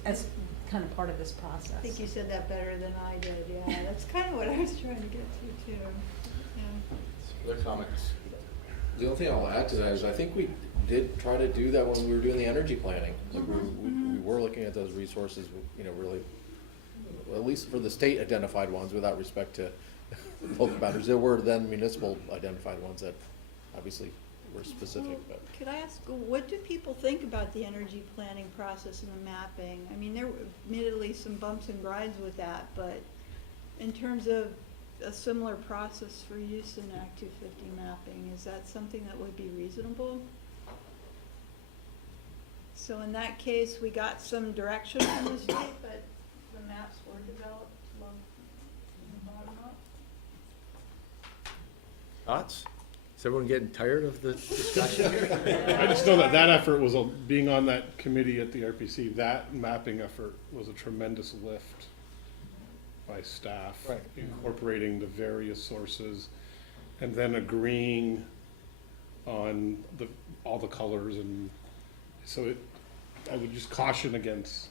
as kind of part of this process. I think you said that better than I did, yeah. That's kind of what I was trying to get to, too. Yeah. Other comments? The only thing I'll add to that is I think we did try to do that when we were doing the energy planning. Like we were looking at those resources, really, at least for the state identified ones without respect to local boundaries. There were then municipal identified ones that obviously were specific, but. Could I ask, what do people think about the energy planning process and the mapping? I mean, there were admittedly some bumps and grinds with that, but in terms of a similar process for use in Act 250 mapping. Is that something that would be reasonable? So in that case, we got some direction from the state, but the maps were developed from the bottom up. Thoughts? Is everyone getting tired of the discussion here? I just know that that effort was, being on that committee at the RPC, that mapping effort was a tremendous lift by staff. Right. Incorporating the various sources and then agreeing on all the colors, and so I would just caution against,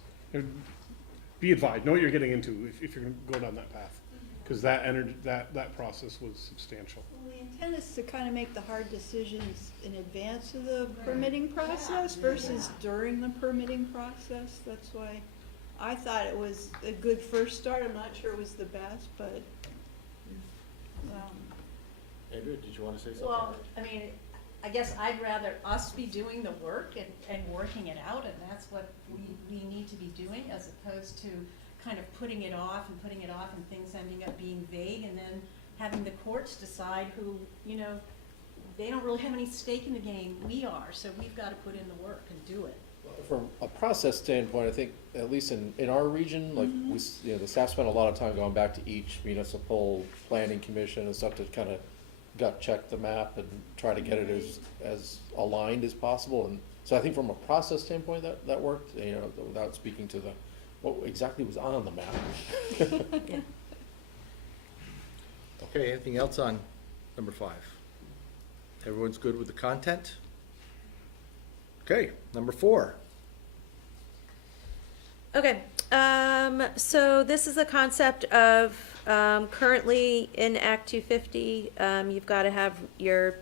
be advised, know what you're getting into if you're gonna go down that path. Because that process was substantial. Well, the intent is to kind of make the hard decisions in advance of the permitting process versus during the permitting process. That's why I thought it was a good first start. I'm not sure it was the best, but, Andrew, did you want to say something? Well, I mean, I guess I'd rather us be doing the work and working it out, and that's what we need to be doing, as opposed to kind of putting it off and things ending up being vague, and then having the courts decide who, they don't really have any stake in the game, we are, so we've got to put in the work and do it. From a process standpoint, I think, at least in our region, like, the staff spent a lot of time going back to each municipal planning commission and stuff to kind of gut check the map and try to get it as aligned as possible. And so I think from a process standpoint, that worked, without speaking to what exactly was on the map. Okay, anything else on number 5? Everyone's good with the content? Okay, number 4. Okay, so this is the concept of, currently in Act 250, you've got to have your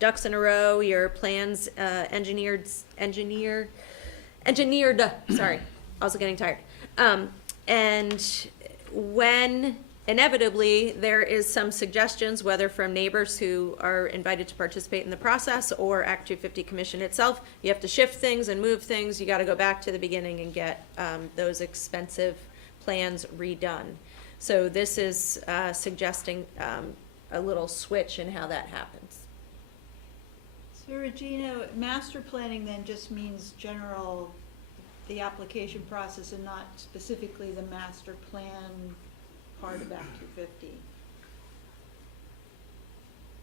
ducks in a row, your plans engineered, sorry, also getting tired. And when inevitably there is some suggestions, whether from neighbors who are invited to participate in the process or Act 250 Commission itself, you have to shift things and move things. You got to go back to the beginning and get those expensive plans redone. So this is suggesting a little switch in how that happens. so Regina, master planning then just means the application process and not specifically the master plan part of Act 250.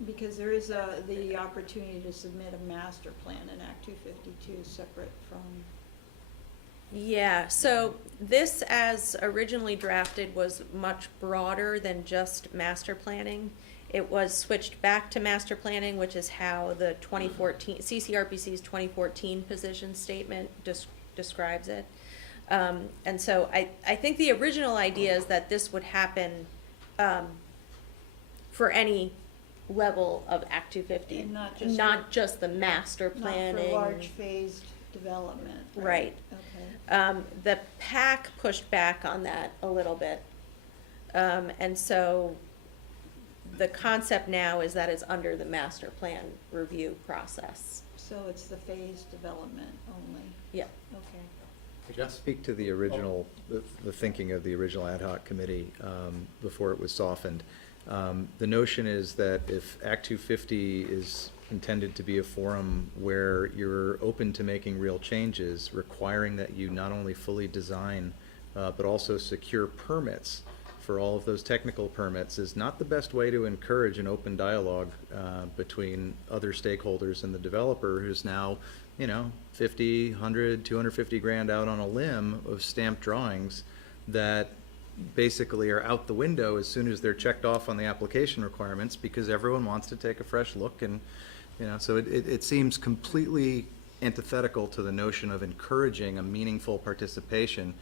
Because there is the opportunity to submit a master plan in Act 252 separate from. Yeah, so this, as originally drafted, was much broader than just master planning. It was switched back to master planning, which is how the 2014, CCRPC's 2014 position statement describes it. And so I think the original idea is that this would happen for any level of Act 250, And not just the master planning. Not for large phased development. Right. Okay. The PAC pushed back on that a little bit. And so the concept now is that it's under the master plan review process. So it's the phased development only. Yep. Okay. Jeff? Speak to the original, the thinking of the original ad hoc committee before it was softened. The notion is that if Act 250 is intended to be a forum where you're open to making real changes, requiring that you not only fully design but also secure permits for all of those technical permits, is not the best way to encourage an open dialogue between other stakeholders and the developer, who's now 50, 100, 250 grand out on a limb of stamped drawings that basically are out the window as soon as they're checked off on the application requirements, because everyone wants to take a fresh look. And so it seems completely antithetical to the notion of encouraging a meaningful participation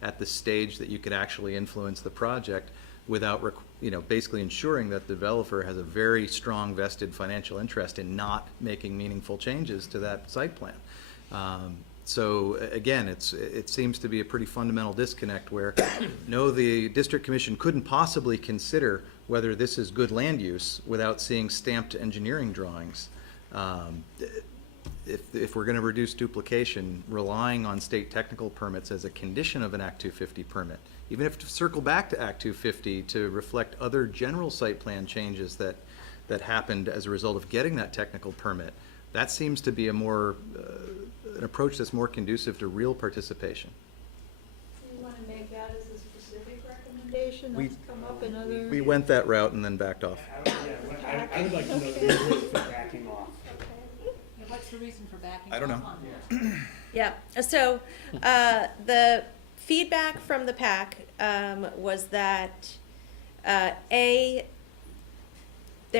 at the stage that you could actually influence the project without basically ensuring that the developer has a very strong vested financial interest in not making meaningful changes to that site plan. So again, it seems to be a pretty fundamental disconnect where no, the district commission couldn't possibly consider whether this is good land use without seeing stamped engineering drawings. if we're gonna reduce duplication, relying on state technical permits as a condition of an Act 250 permit, even if to circle back to Act 250 to reflect other general site plan changes that happened as a result of getting that technical permit, that seems to be a more, an approach that's more conducive to real participation. Do you want to make that as a specific recommendation We- that's come up in other? We went that route and then backed off. I would like to know the reason for backing off. What's the reason for backing I don't off know. on that? Yeah, so, the feedback from the PAC, was that, they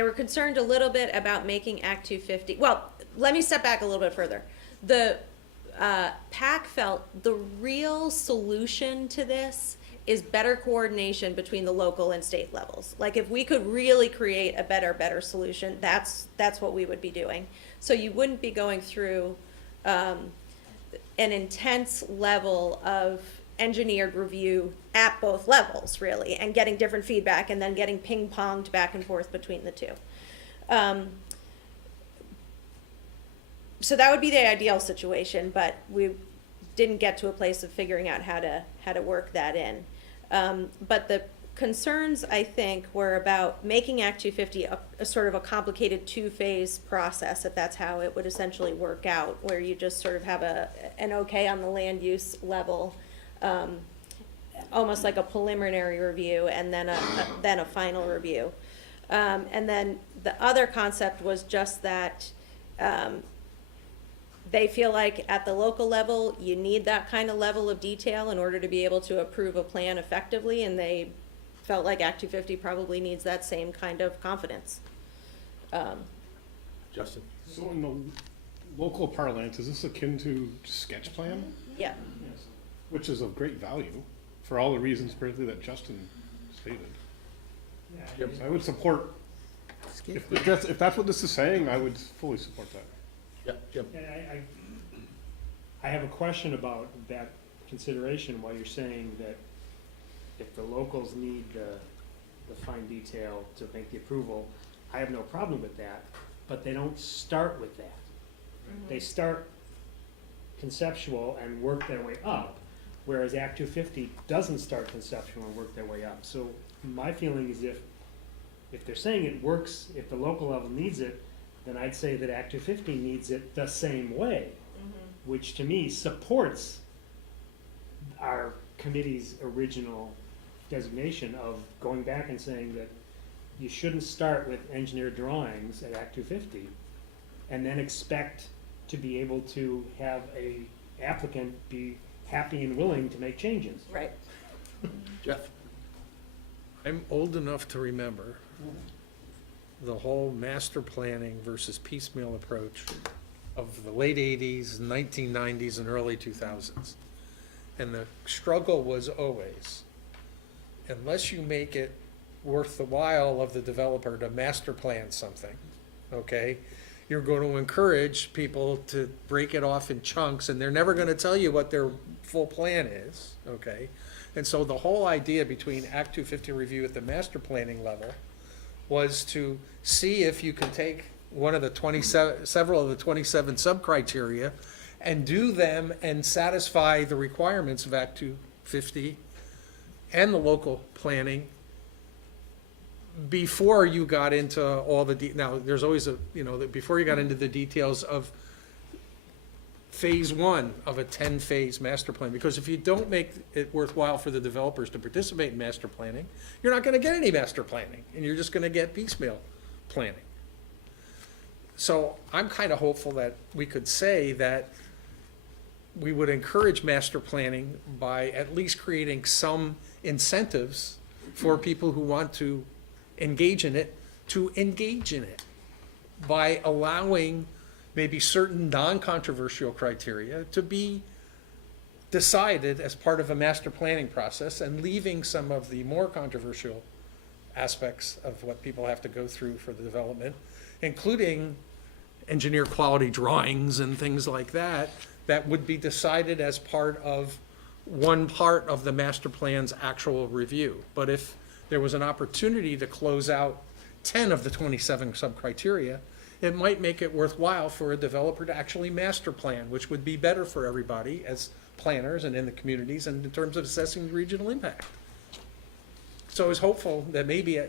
were concerned a little bit about making Act 250, well, let me step back a little bit further. The, PAC felt the real solution to this is better coordination between the local and state levels. Like, if we could really create a better solution, that's what we would be doing. So you wouldn't be going through, an intense level of engineered review at both levels, really, and getting different feedback and then getting ping-ponged back and forth between the two. So that would be the ideal situation, but we didn't get to a place of figuring out how to work that in. But the concerns, I think, were about making Act 250 a sort of a complicated two-phase process, if that's how it would essentially work out, where you just sort of have an okay on the land use level, almost like a preliminary review, and then a final review. And then the other concept was just that they feel like at the local level, you need that kind of level of detail in order to be able to approve a plan effectively, and they felt like Act 250 probably needs that same kind of confidence. Justin? So in the local parlance, is this akin to sketch plan? Yeah. Which is of great value for all the reasons particularly that Justin stated. Yeah, I would support, if that's what this is saying, I would fully support that. Yeah, Jim? And I have a question about that consideration, while you're saying that if the locals need the fine detail to make the approval, I have no problem with that, but they don't start with that. They start conceptual and work their way up, whereas Act 250 doesn't start conceptual and work their way up. So my feeling is if they're saying it works, if the local level needs it, then I'd say that Act 250 needs it the same way, which to me supports our committee's original designation of going back and saying that you shouldn't start with engineered drawings at Act 250 and then expect to be able to have a applicant be happy and willing to make changes. Right. Jeff? I'm old enough to remember the whole master planning versus piecemeal approach of the late 80s, 1990s, and early 2000s. And the struggle was always, unless you make it worth the while of the developer to master plan something, okay, you're going to encourage people to break it off in chunks, and they're never going to tell you what their full plan is, okay? And so the whole idea between Act 250 review at the master planning level was to see if you could take one of the several of the 27 sub-criteria and do them and satisfy the requirements of Act 250 and the local planning before you got into all the, now, there's always before you got into the details of phase one of a 10-phase master plan, because if you don't make it worthwhile for the developers to participate in master planning, you're not gonna get any master planning, and you're just gonna get piecemeal planning. So I'm kind of hopeful that we could say that we would encourage master planning by at least creating some incentives for people who want to engage in it, by allowing maybe certain non-controversial criteria to be decided as part of a master planning process, and leaving some of the more controversial aspects of what people have to go through for the development, including engineer quality drawings and things like that, that would be decided as part of the master plan's actual review. But if there was an opportunity to close out 10 of the 27 sub-criteria it might make it worthwhile for a developer to actually master plan, which would be better for everybody as planners and in the communities and in terms of assessing the regional impact. So I was hopeful that maybe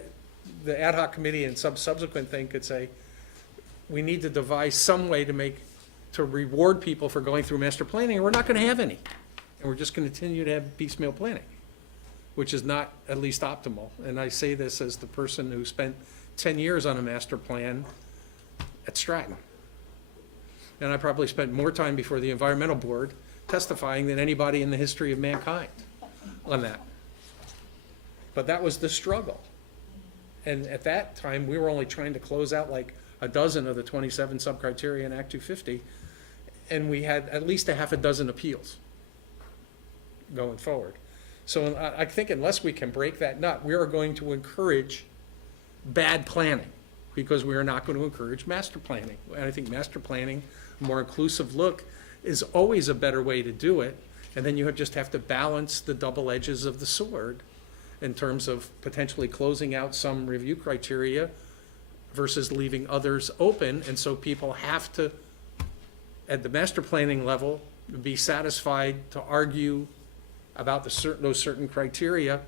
the ad hoc committee and some subsequent thing could say, we need to devise some way to reward people for going through master planning, and we're not gonna have any. And we're just gonna continue to have piecemeal planning, which is not at least optimal. And I say this as the person who spent 10 years on a master plan at Stratton. And I probably spent more time before the environmental board testifying than anybody in the history of mankind on that. But that was the struggle. And at that time, we were only trying to close out like a dozen of the 27 sub-criteria in Act 250, and we had at least a half a dozen appeals going forward. So I think unless we can break that nut, we are going to encourage bad planning, because we are not going to encourage master planning. And I think master planning, a more inclusive look, is always a better way to do it. And then you just have to balance the double edges of the sword in terms of potentially closing out some review criteria versus leaving others open. And so people have to, at the master planning level, be satisfied to argue about those certain criteria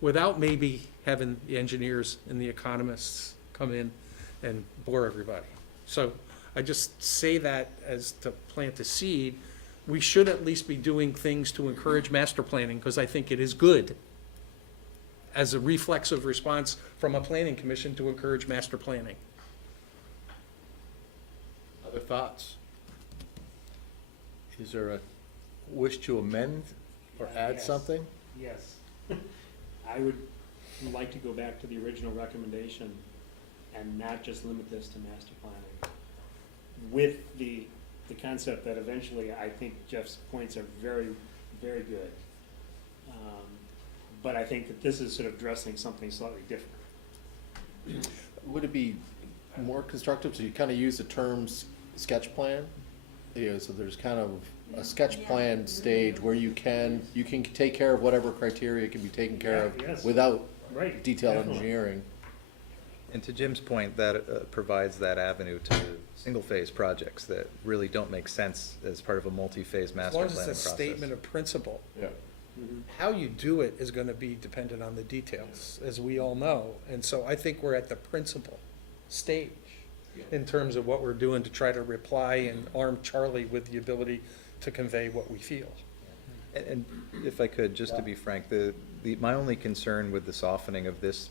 without maybe having the engineers and the economists come in and bore everybody. So I just say that as to plant a seed. We should at least be doing things to encourage master planning, because I think it is good as a reflexive response from a planning commission to encourage master planning. Other thoughts? Is there a wish to amend or add Yes. something? Yes. I would like to go back to the original recommendation and not just limit this to master planning. With the concept that eventually, I think Jeff's points are very, very good. But I think that this is sort of addressing something slightly different. Would it be more constructive to kind of use the terms sketch plan? You know, so there's kind of a sketch plan stage where you can take care of whatever criteria can be taken care of Yes. without Right, detailed definitely. engineering. And to Jim's point, that provides that avenue to single-phase projects that really don't make sense as part of a multi-phase As master long planning as it's process. a statement of principle. Yeah. How you do it is gonna be dependent on the details, as we all know. And so I think we're at the principle stage in terms of what we're doing to try to reply and arm Charlie with the ability to convey what we feel. And if I could, just to be frank, my only concern with the softening of this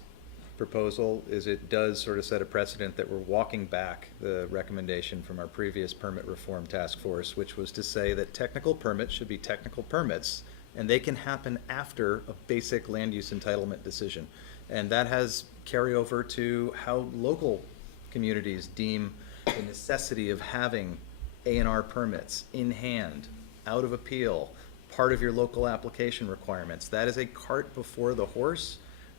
proposal is it does sort of set a precedent that we're walking back the recommendation from our previous permit reform task force, which was to say that technical permits should be technical permits, and they can happen after a basic land use entitlement decision. And that has carryover to how local communities deem the necessity of having A&R permits in hand, out of appeal, part of your local application requirements. That is a cart before the horse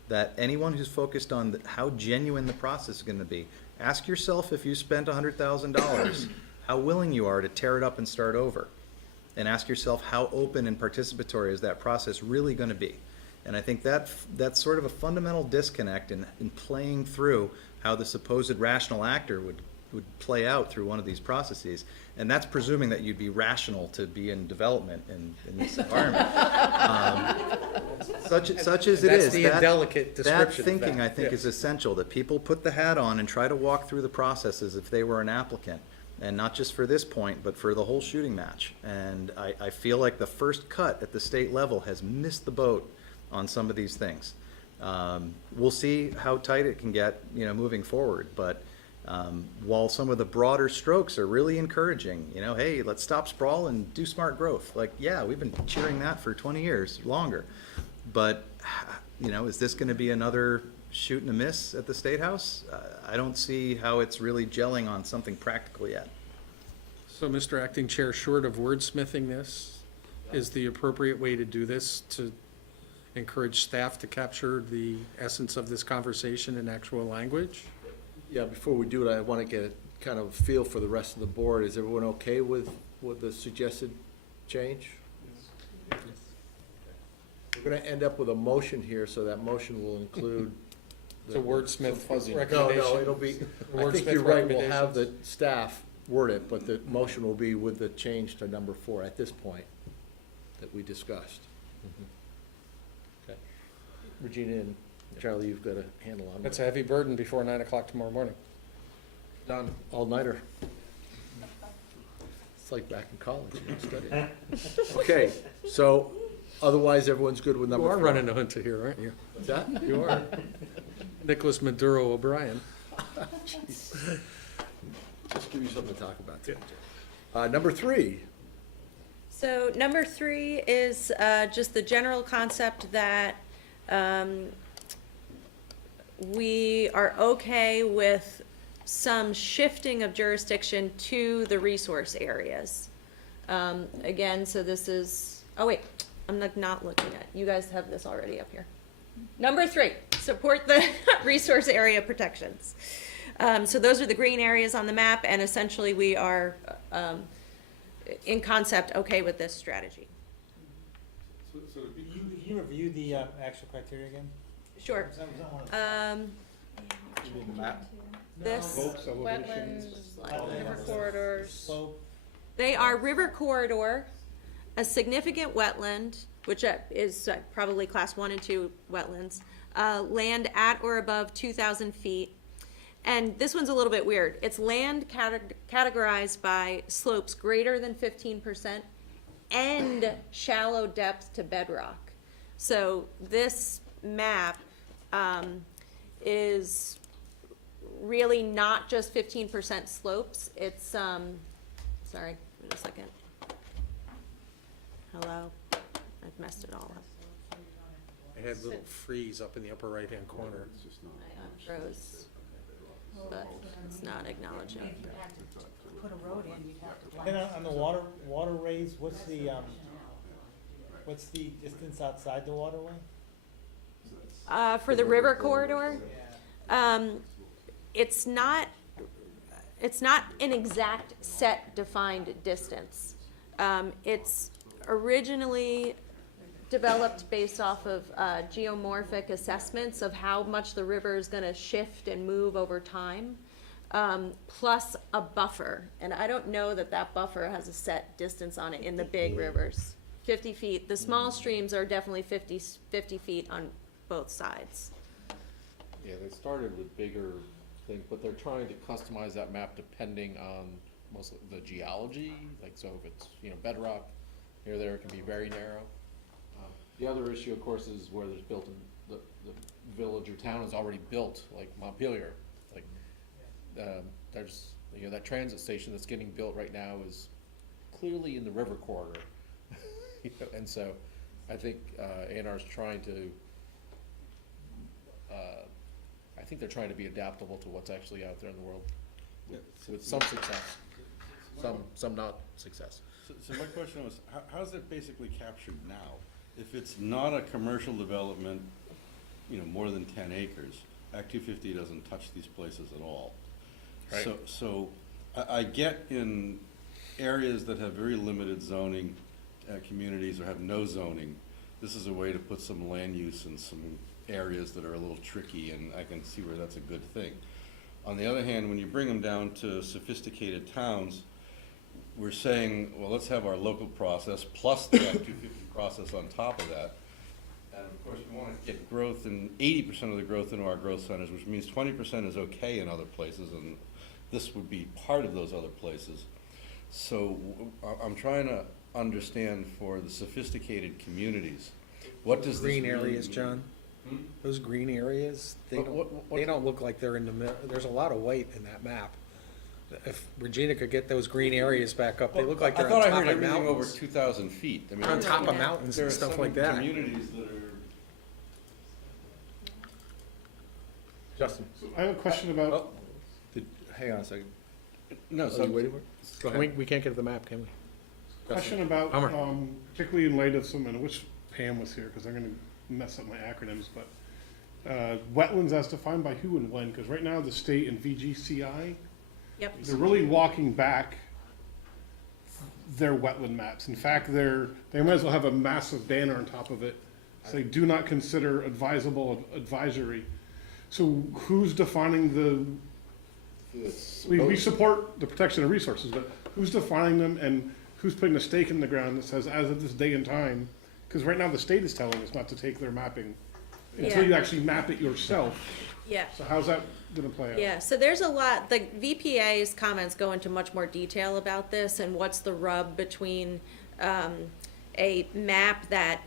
that anyone who's focused on how genuine the process is gonna be, ask yourself, if you spent $100,000, how willing you are to tear it up and start over. And ask yourself, how open and participatory is that process really gonna be? And I think that's sort of a fundamental disconnect in playing through how the supposed rational actor would play out through one of these processes. And that's presuming that you'd be rational to be in development in this environment. Such as it That's is. the that- indelicate description of That thinking, that, I think, yes. is essential, that people put the hat on and try to walk through the process as if they were an applicant. And not just for this point, but for the whole shooting match. And I feel like the first cut at the state level has missed the boat on some of these things. We'll see how tight it can get, moving forward. But while some of the broader strokes are really encouraging, hey, let's stop sprawl and do smart growth. Like, yeah, we've been cheering that for 20 years, longer. But, is this gonna be another shoot and a miss at the State House? I don't see how it's really gelling on something practical yet. So, Mr. Acting Chair, short of wordsmithing this, is the appropriate way to do this to encourage staff to capture the essence of this conversation in actual language? Yeah, before we do it, I want to get kind of a feel for the rest of the board. Is everyone okay with the suggested change? We're going to end up with a motion here, so that motion will include It's a wordsmith fuzzy. No, recommendation. no, it'll be, I Wordsmith think you're right, we'll have the recommendations. staff word it, but the motion will be with the change to number 4 at this point that we discussed. Okay. Regina and Charlie, you've got a handle on That's it. a heavy burden before 9 o'clock tomorrow morning. Done. All-nighter. It's like back in college, you know, studying. Okay, so otherwise, everyone's good with You number 4. are running a hunter here, aren't you? What's that? You are. Nicholas Maduro O'Brien. Just give you something to talk about too. Number 3, So number 3 is just the general concept that we are okay with some shifting of jurisdiction to the resource areas. Again, so this is, oh wait, I'm not looking at, you guys have this already up here. Number 3, support the resource area protections. So those are the green areas on the map, and essentially we are, in concept, okay with this strategy. Can you review the actual criteria again? Sure. map. This, Slopes, elevations. wetlands, river corridors. Slope. They are river corridor, a significant wetland, which is probably class 1 and 2 wetlands, land at or above 2,000 feet. And this one's a little bit weird. It's land categorized by slopes greater than 15% and shallow depth to bedrock. So this map is really not just 15% slopes. It's, sorry, wait a second. Hello? I've messed it all up. I had a little freeze up in the upper right-hand corner. I froze, but it's not acknowledging. If you had to put a road in, you'd have to. Then on the waterways, what's the distance outside the waterway? For the river corridor, it's not an exact set defined distance. It's originally developed based off of geomorphic assessments of how much the river is going to shift and move over time, plus a buffer. And I don't know that that buffer has a set distance on it in the big rivers. 50 feet. The small streams are definitely 50 feet on both sides. Yeah, they started with bigger things, but they're trying to customize that map depending on mostly the geology. Like, so if it's, bedrock, here, there, it can be very narrow. The other issue, of course, is where there's built, the village or town is already built, like Montpelier. Like, there's, that transit station that's getting built right now is clearly in the river corridor. And so I think A&R's trying to, I think they're trying to be adaptable to what's actually out there in the world with some success, some not success. So my question was, how's it basically captured now? If it's not a commercial development, more than 10 acres, Act 250 doesn't touch these places at all. Right. So I get in areas that have very limited zoning, communities or have no zoning, this is a way to put some land use in some areas that are a little tricky, and I can see where that's a good thing. On the other hand, when you bring them down to sophisticated towns, we're saying, well, let's have our local process plus the Act 250 process on top of that. And of course, we want to get growth in 80% of the growth into our growth centers, which means 20% is okay in other places, and this would be part of those other places. So I'm trying to understand for the sophisticated communities, what does this Green really areas, mean? John? Those green areas, they But they don't look like they're in the middle. There's a lot of white in that map. If Regina could get those green areas back up, they look like I they're thought on I top heard of everything over mountains. 2,000 feet. I mean, On top of Yeah. mountains there and are stuff some like that. communities that are. Justin. So I have a question about, Oh, hang on a second. No, Are so you waiting for it? Go ahead. We can't get to the map, can we? question about, Hummer. particularly in light of some, and I wish Pam was here, because I'm gonna mess up my acronyms, but, wetlands as defined by who and when, because right now the state and VGCI, Yep. they're really walking back their wetland maps. In fact, they might as well have a massive banner on top of it, say, do not consider advisable advisory. So who's defining we support the protection of resources, but who's defining them and who's putting a stake in the ground that says as of this day and time? Because right now the state is telling us not to take their mapping until Yeah. you actually map it yourself. Yeah. So how's that gonna play out? Yeah, so there's a lot, the VPA's comments go into much more detail about this and what's the rub between a map that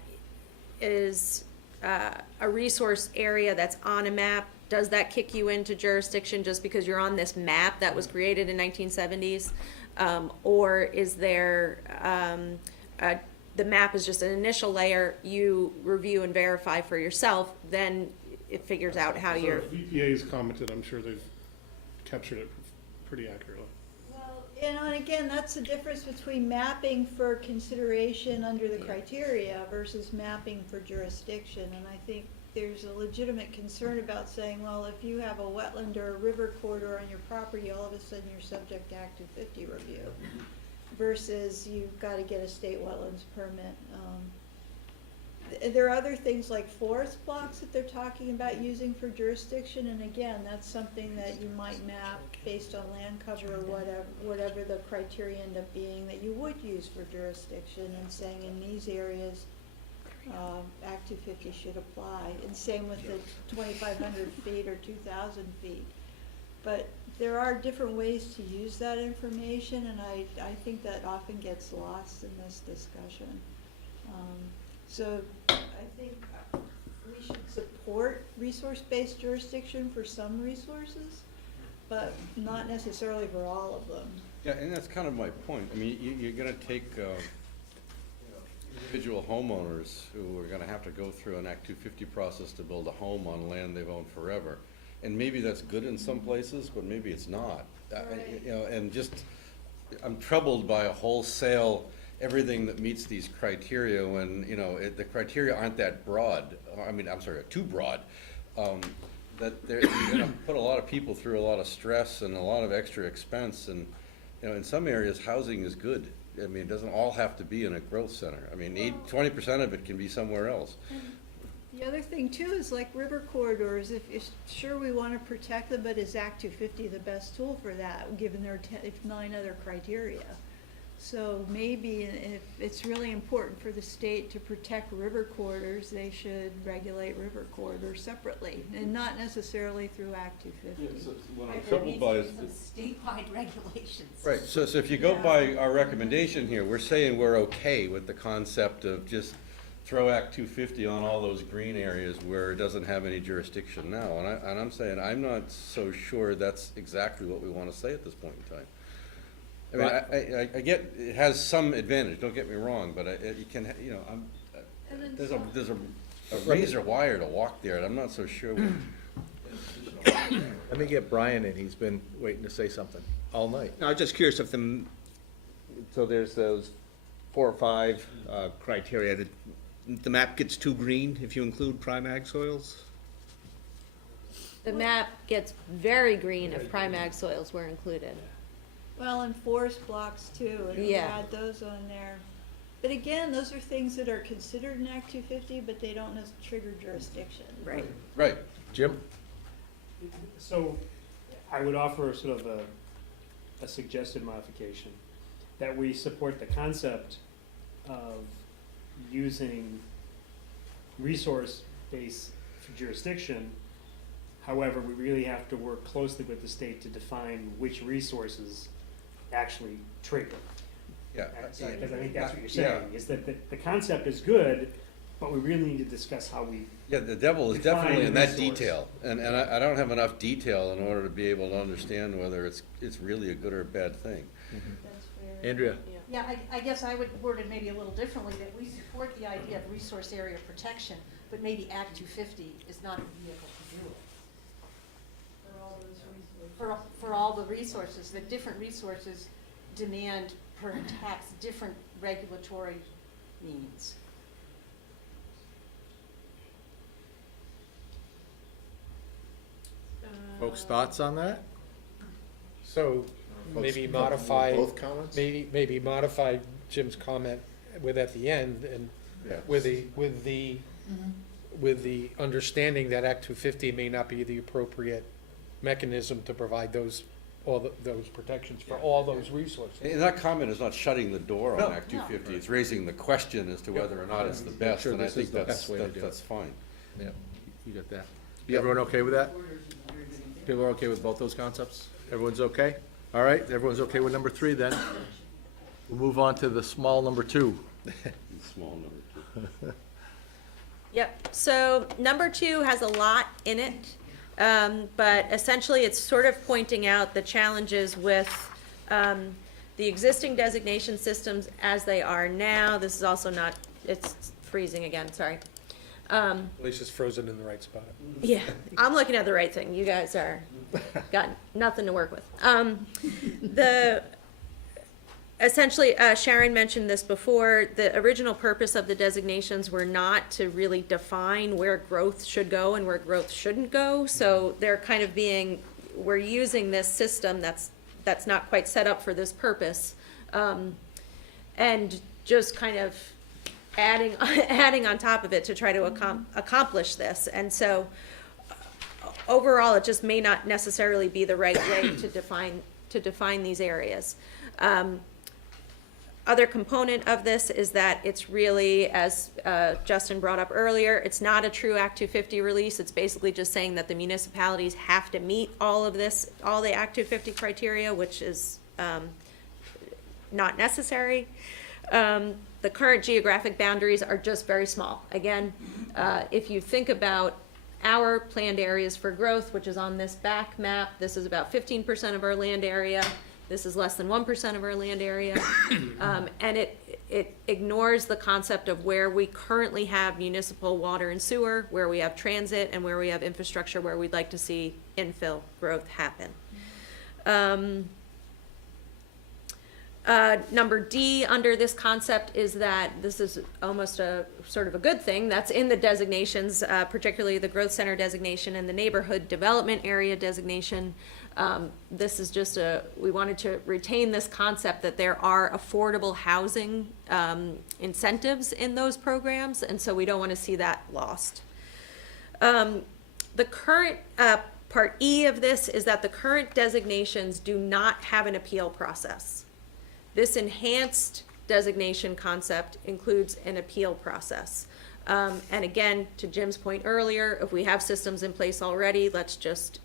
is a resource area that's on a map. Does that kick you into jurisdiction just because you're on this map that was created in 1970s? Or is there, the map is just an initial layer, you review and verify for yourself, then it figures out how So you're. if VPA's commented, I'm sure they've captured it pretty accurately. Well, and again, that's the difference between mapping for consideration under the criteria versus mapping for jurisdiction. And I think there's a legitimate concern about saying, well, if you have a wetland or a river corridor on your property, all of a sudden you're subject to Act 250 review. Versus you've got to get a state wetlands permit. There are other things like forest blocks that they're talking about using for jurisdiction, and again, that's something that you might map based on land cover or whatever the criteria end up being that you would use for jurisdiction, and saying in these areas, Act 250 should apply, and same with the 2,500 feet or 2,000 feet. But there are different ways to use that information, and I think that often gets lost in this discussion. So I think we should support resource-based jurisdiction for some resources, but not necessarily for all of them. Yeah, and that's kind of my point. I mean, you're gonna take individual homeowners who are gonna have to go through an Act 250 process to build a home on land they've owned forever. And maybe that's good in some places, but maybe it's not. Right. You know, and just, I'm troubled by a wholesale, everything that meets these criteria when, you know, the criteria aren't that broad. I mean, I'm sorry, too broad. That you're gonna put a lot of people through a lot of stress and a lot of extra expense. And, you know, in some areas, housing is good. I mean, it doesn't all have to be in a growth center. I mean, 20% of it can be somewhere else. The other thing too is like river corridors, if sure we want to protect them, but is Act 250 the best tool for that, given their 9 other criteria? So maybe if it's really important for the state to protect river corridors, they should regulate river corridors separately, and not necessarily through Act 250. What I'm Right, there troubled needs by to is. be some statewide regulations. Right, so if you go by our recommendation here, we're saying we're okay with the concept of just throw Act 250 on all those green areas where it doesn't have any jurisdiction now. And I'm saying, I'm not so sure that's exactly what we want to say at this point in time. I mean, I get, it has some advantage, don't get me wrong, but you can, you know, there's a razor wire to walk there, and I'm not so sure. Let me get Brian in, he's been waiting to say something all night. No, I was just curious if so there's those 4 or 5 criteria that the map gets too green if you include prime ag soils? The map gets very green if prime ag soils were included. Well, and forest blocks too, and we Yeah. add those on there. But again, those are things that are considered in Act 250, but they don't necessarily trigger jurisdiction. Right. Right. Jim? So I would offer sort of a suggested modification, that we support the concept of using resource base for jurisdiction. However, we really have to work closely with the state to define which resources actually trigger. Yeah. Because I think that's what you're saying, is that the concept is good, but we really need to discuss how we. Yeah, the devil is define definitely in that resource. detail, and I don't have enough detail in order to be able to understand whether it's really a good or a bad thing. That's fair. Andrea? Yeah, I guess I would word it maybe a little differently, that we support the idea of resource area protection, but maybe Act 250 is not the vehicle to do it. For all the resources, that different resources demand perhaps different regulatory needs. Folks' thoughts on that? So maybe Folks, modify. both comments? Maybe modify Jim's comment with at the end and Yeah. with the with the understanding that Act 250 may not be the appropriate mechanism to provide those, those protections for all those resources. And that comment is not shutting the door No. on Act 250, it's raising the question as to whether or not it's the best, Sure, and I this think is the best way to do it. that's fine. Yeah, you got that. Everyone okay with that? People are okay with both those concepts? Everyone's okay? All right, everyone's okay with number 3 then? We'll move on to the small number 2. Small number 2. Yep, so number 2 has a lot in it, but essentially it's sort of pointing out the challenges with the existing designation systems as they are now. This is also not, it's freezing again, sorry. At least it's frozen in the right spot. Yeah, I'm looking at the right thing. You guys got nothing to work with. Essentially, Sharon mentioned this before, the original purpose of the designations were not to really define where growth should go and where growth shouldn't go. So they're kind of we're using this system that's not quite set up for this purpose. And just kind of adding on top of it to try to accomplish this. And so overall, it just may not necessarily be the right way to define these areas. Other component of this is that it's really, as Justin brought up earlier, it's not a true Act 250 release. It's basically just saying that the municipalities have to meet all of this, all the Act 250 criteria, which is not necessary. The current geographic boundaries are just very small. Again, if you think about our planned areas for growth, which is on this back map, this is about 15% of our land area. This is less than 1% of our land area. And it ignores the concept of where we currently have municipal water and sewer, where we have transit, and where we have infrastructure where we'd like to see infill growth happen. Number D under this concept is that this is almost a sort of a good thing that's in the designations, particularly the growth center designation and the neighborhood development area designation. This is just we wanted to retain this concept that there are affordable housing incentives in those programs, and so we don't want to see that lost. The current part E of this is that the current designations do not have an appeal process. This enhanced designation concept includes an appeal process. And again, to Jim's point earlier, if we have systems in place already, let's just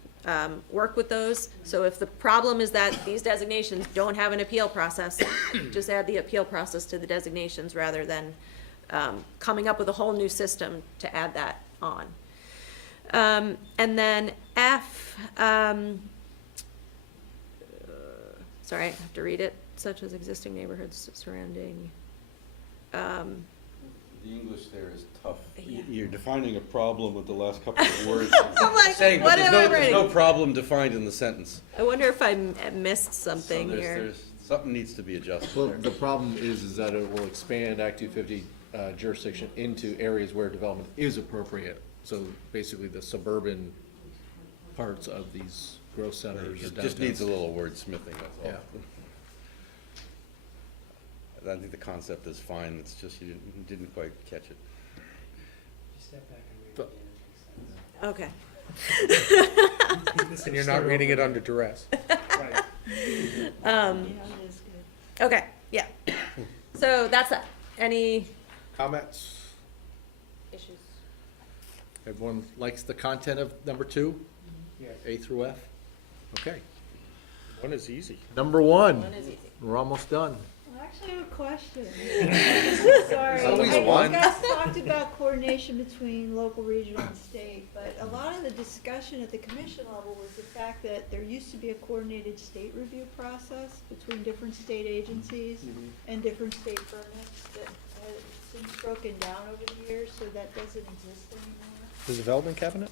work with those. So if the problem is that these designations don't have an appeal process, just add the appeal process to the designations rather than coming up with a whole new system to add that on. And then F, sorry, I have to read it, such as existing neighborhoods surrounding. The English there is tough. Yeah. You're defining a problem with the last couple of words. I'm like, Saying, what but am I there's writing? no problem defined in the sentence. I wonder if I missed something So here. something needs to be adjusted Well, there. the problem is that it will expand Act 250 jurisdiction into areas where development is appropriate. So basically the suburban parts of these growth centers. or It just needs a downtowns. little wordsmithing, that's all. Yeah. I think the concept is fine, it's just you didn't quite catch it. Okay. And you're not reading it under duress. Right. Yeah, it is good. Okay, yeah. So that's that. Any Comments? issues? Everyone likes the content of number 2, Yeah. A through F? Okay. One is easy. Number 1, One is easy. we're almost done. Well, actually, I have a question. Sorry. Always I one. You guys talked about coordination between local, regional, and state, but a lot of the discussion at the commission level was the fact that there used to be a coordinated state review process between different state agencies and different state permits that has since broken down over the years, so that doesn't exist anymore. The development cabinet?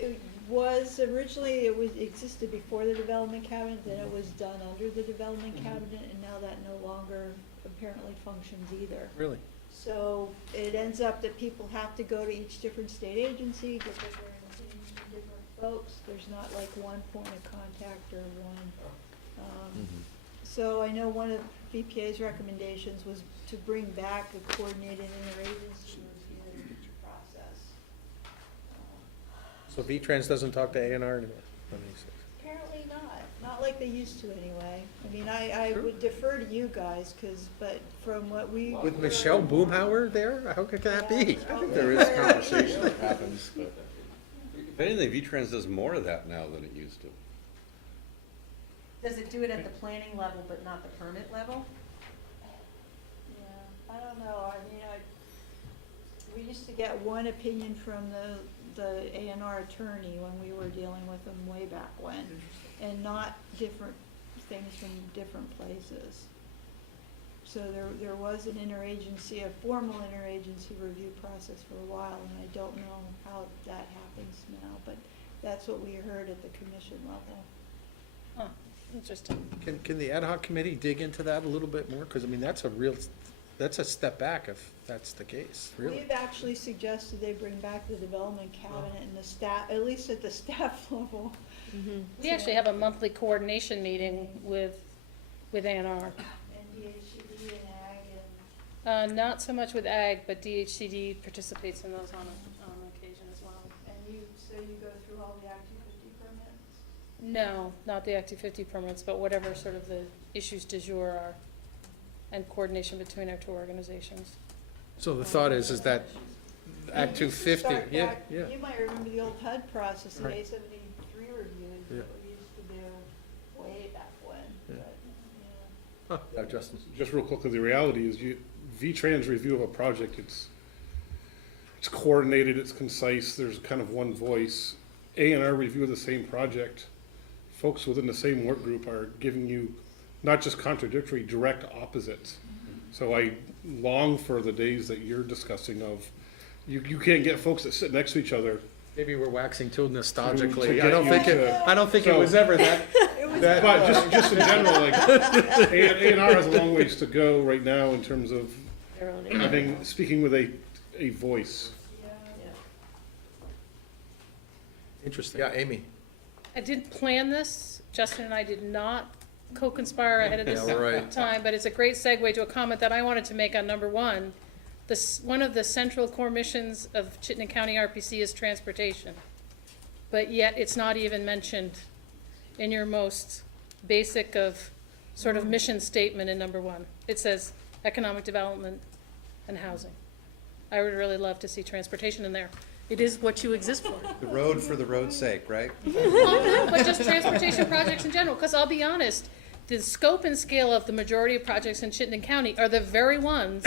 It was originally, existed before the development cabinet, then it was done under the development cabinet, and now that no longer apparently functions either. Really? So it ends up that people have to go to each different state agency, get their opinions from different folks. There's not like one point of contact or one. So I know one of BPA's recommendations was to bring back a coordinated interagency review process. So V-Trans doesn't talk to A&R anymore? Apparently not like they used to anyway. I mean, I would defer to you guys, but from what we. With Michelle Boomhauer there? How could that be? I think there is conversation that happens, but if anything, V-Trans does more of that now than it used to. Does it do it at the planning level but not the permit level? Yeah, I don't know, I mean, we used to get one opinion from the A&R attorney when we were dealing with them way back when, and not different things from different places. So there was an interagency, a formal interagency review process for a while, and I don't know how that happens now, but that's what we heard at the commission level. Huh, interesting. Can the ad hoc committee dig into that a little bit more? Because, I mean, that's a step back if that's the case, really. We've actually suggested they bring back the development cabinet and the staff, at least at the staff level. We actually have a monthly coordination meeting with A&R. And DHCD and ag and. Not so much with ag, but DHCD participates in those on occasion as well. And so you go through all the Act 250 permits? No, not the Act 250 permits, but whatever sort of the issues du jour are, and coordination between our two organizations. So the thought is that Act You used to 250, start yeah, back- yeah. You might remember the old HUD process, the Right. A73 reviews Yeah. that we used to do way back when, Yeah. but, yeah. Justin? Just real quickly, the reality is V-Trans review of a project, it's coordinated, it's concise, there's kind of one voice. A&R review of the same project, folks within the same work group are giving you not just contradictory, direct opposites. So I long for the days that you're discussing of, you can't get folks that sit next to each other. Maybe we're waxing too To nostalgically. get I don't you think to- I don't think it So- was ever that. But just in general, like, A&R has a long ways to go right now in terms of Their own speaking with a voice. Interesting. Yeah, Amy? I didn't plan this. Justin and I did not co-conspire ahead of this Yeah, right. time, but it's a great segue to a comment that I wanted to make on number one. One of the central core missions of Chittenden County RPC is transportation, but yet it's not even mentioned in your most basic of sort of mission statement in number one. It says economic development and housing. I would really love to see transportation in there. It is what you exist for. The road for the road's sake, right? But just transportation projects in general, because I'll be honest, the scope and scale of the majority of projects in Chittenden County are the very ones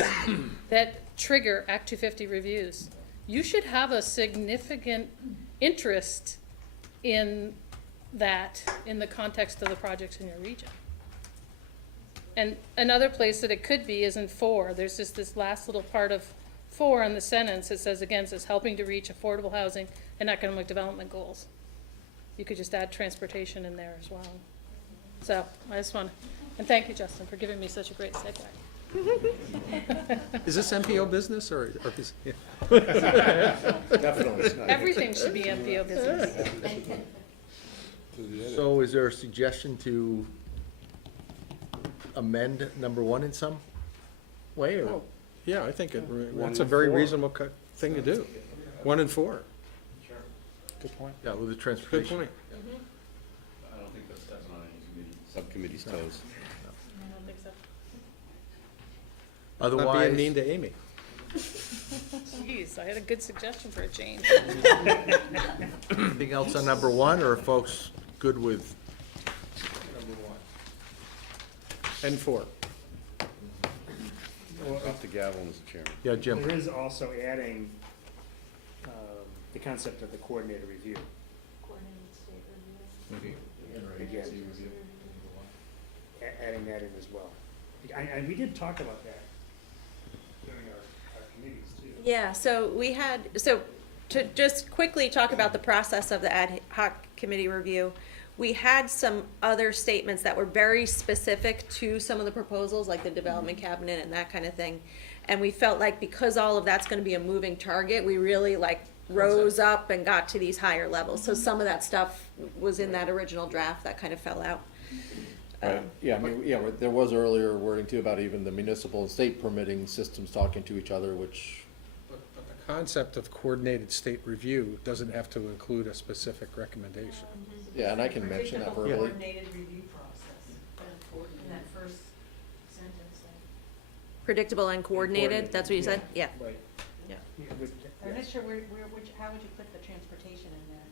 that trigger Act 250 reviews. You should have a significant interest in that in the context of the projects in your region. And another place that it could be is in 4. There's just this last little part of 4 in the sentence. It says, again, it says helping to reach affordable housing and economic development goals. You could just add transportation in there as well. So I just want to, and thank you, Justin, for giving me such a great segue. Is this MPO business or is? Yeah. Definitely. Everything should be MPO business. So is there a suggestion to amend number 1 in some way, or? Yeah, I think that's a and very 4. reasonable thing to do. 1 and 4. Good point. Yeah, with the Good transportation. point. I don't think that's stepping on any subcommittee's toes. I don't think so. Not being Otherwise, mean to Amy. Jeez, I had a good suggestion for a change. anything else on number 1, or are folks good with number 1? And 4. Off the gavel, Mr. Chairman. Yeah, Jim? There is also adding the concept of the coordinator review. Coordinated state review. Again, adding that in as well. And we did talk about that during our committees too. Yeah, so to just quickly talk about the process of the ad hoc committee review, we had some other statements that were very specific to some of the proposals, like the development cabinet and that kind of thing. And we felt like because all of that's gonna be a moving target, we really rose up and got to these higher levels. So some of that stuff was in that original draft that kind of fell out. Right, yeah, I mean, yeah, there was earlier wording too about even the municipal and state permitting systems talking to each other, which, But the concept of coordinated state review doesn't have to include a specific recommendation. Yeah, and I can mention that Predictable verbally. coordinated review process, in that first sentence. Predictable and coordinated, that's what you said? Yeah. Right. Yeah. I'm not sure how would you put the transportation in there?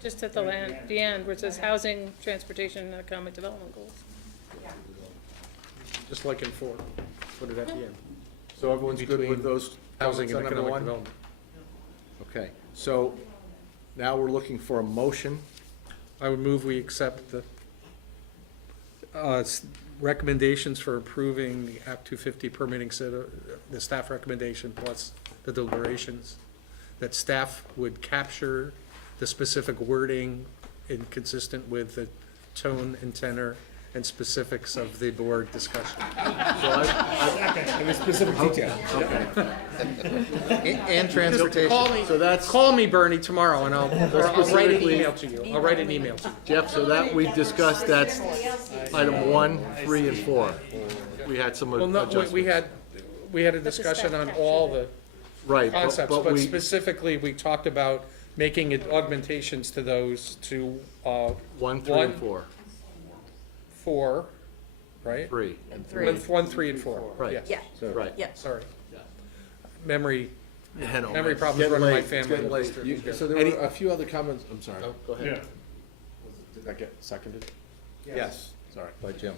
Just at the end, where it says housing, transportation, and economic development goals. Just like in 4, put it at the end. So everyone's good with Between those Housing comments and on number economic one? development. Okay, so now we're looking for a motion. I would move we accept the recommendations for approving the Act 250 permitting set, the staff recommendation plus the deliberations, that staff would capture the specific wording inconsistent with the tone and tenor and specifics of the board discussion. And with specific detail. And transportation. So that's, Call me, Bernie, tomorrow, and I'll write an specifically- email to you. I'll write an email to you. Jeff, so that we discussed, that's item 1, 3, and 4. We had some Well, no, adjustments. we had a discussion on all the Right, concepts, but but we, specifically, we talked about making it augmentations to those to, 1, 3, and 4. 4, right? 3. And 3. 1, 3, and 4. Right. Yes. Yeah, So, right. yeah. Sorry. Memory Memory problems Getting run in my late. It's family. getting late. So there were a few other comments, I'm sorry. Oh, go ahead. Yeah. Did that get seconded? Yes, Sorry. by Jim.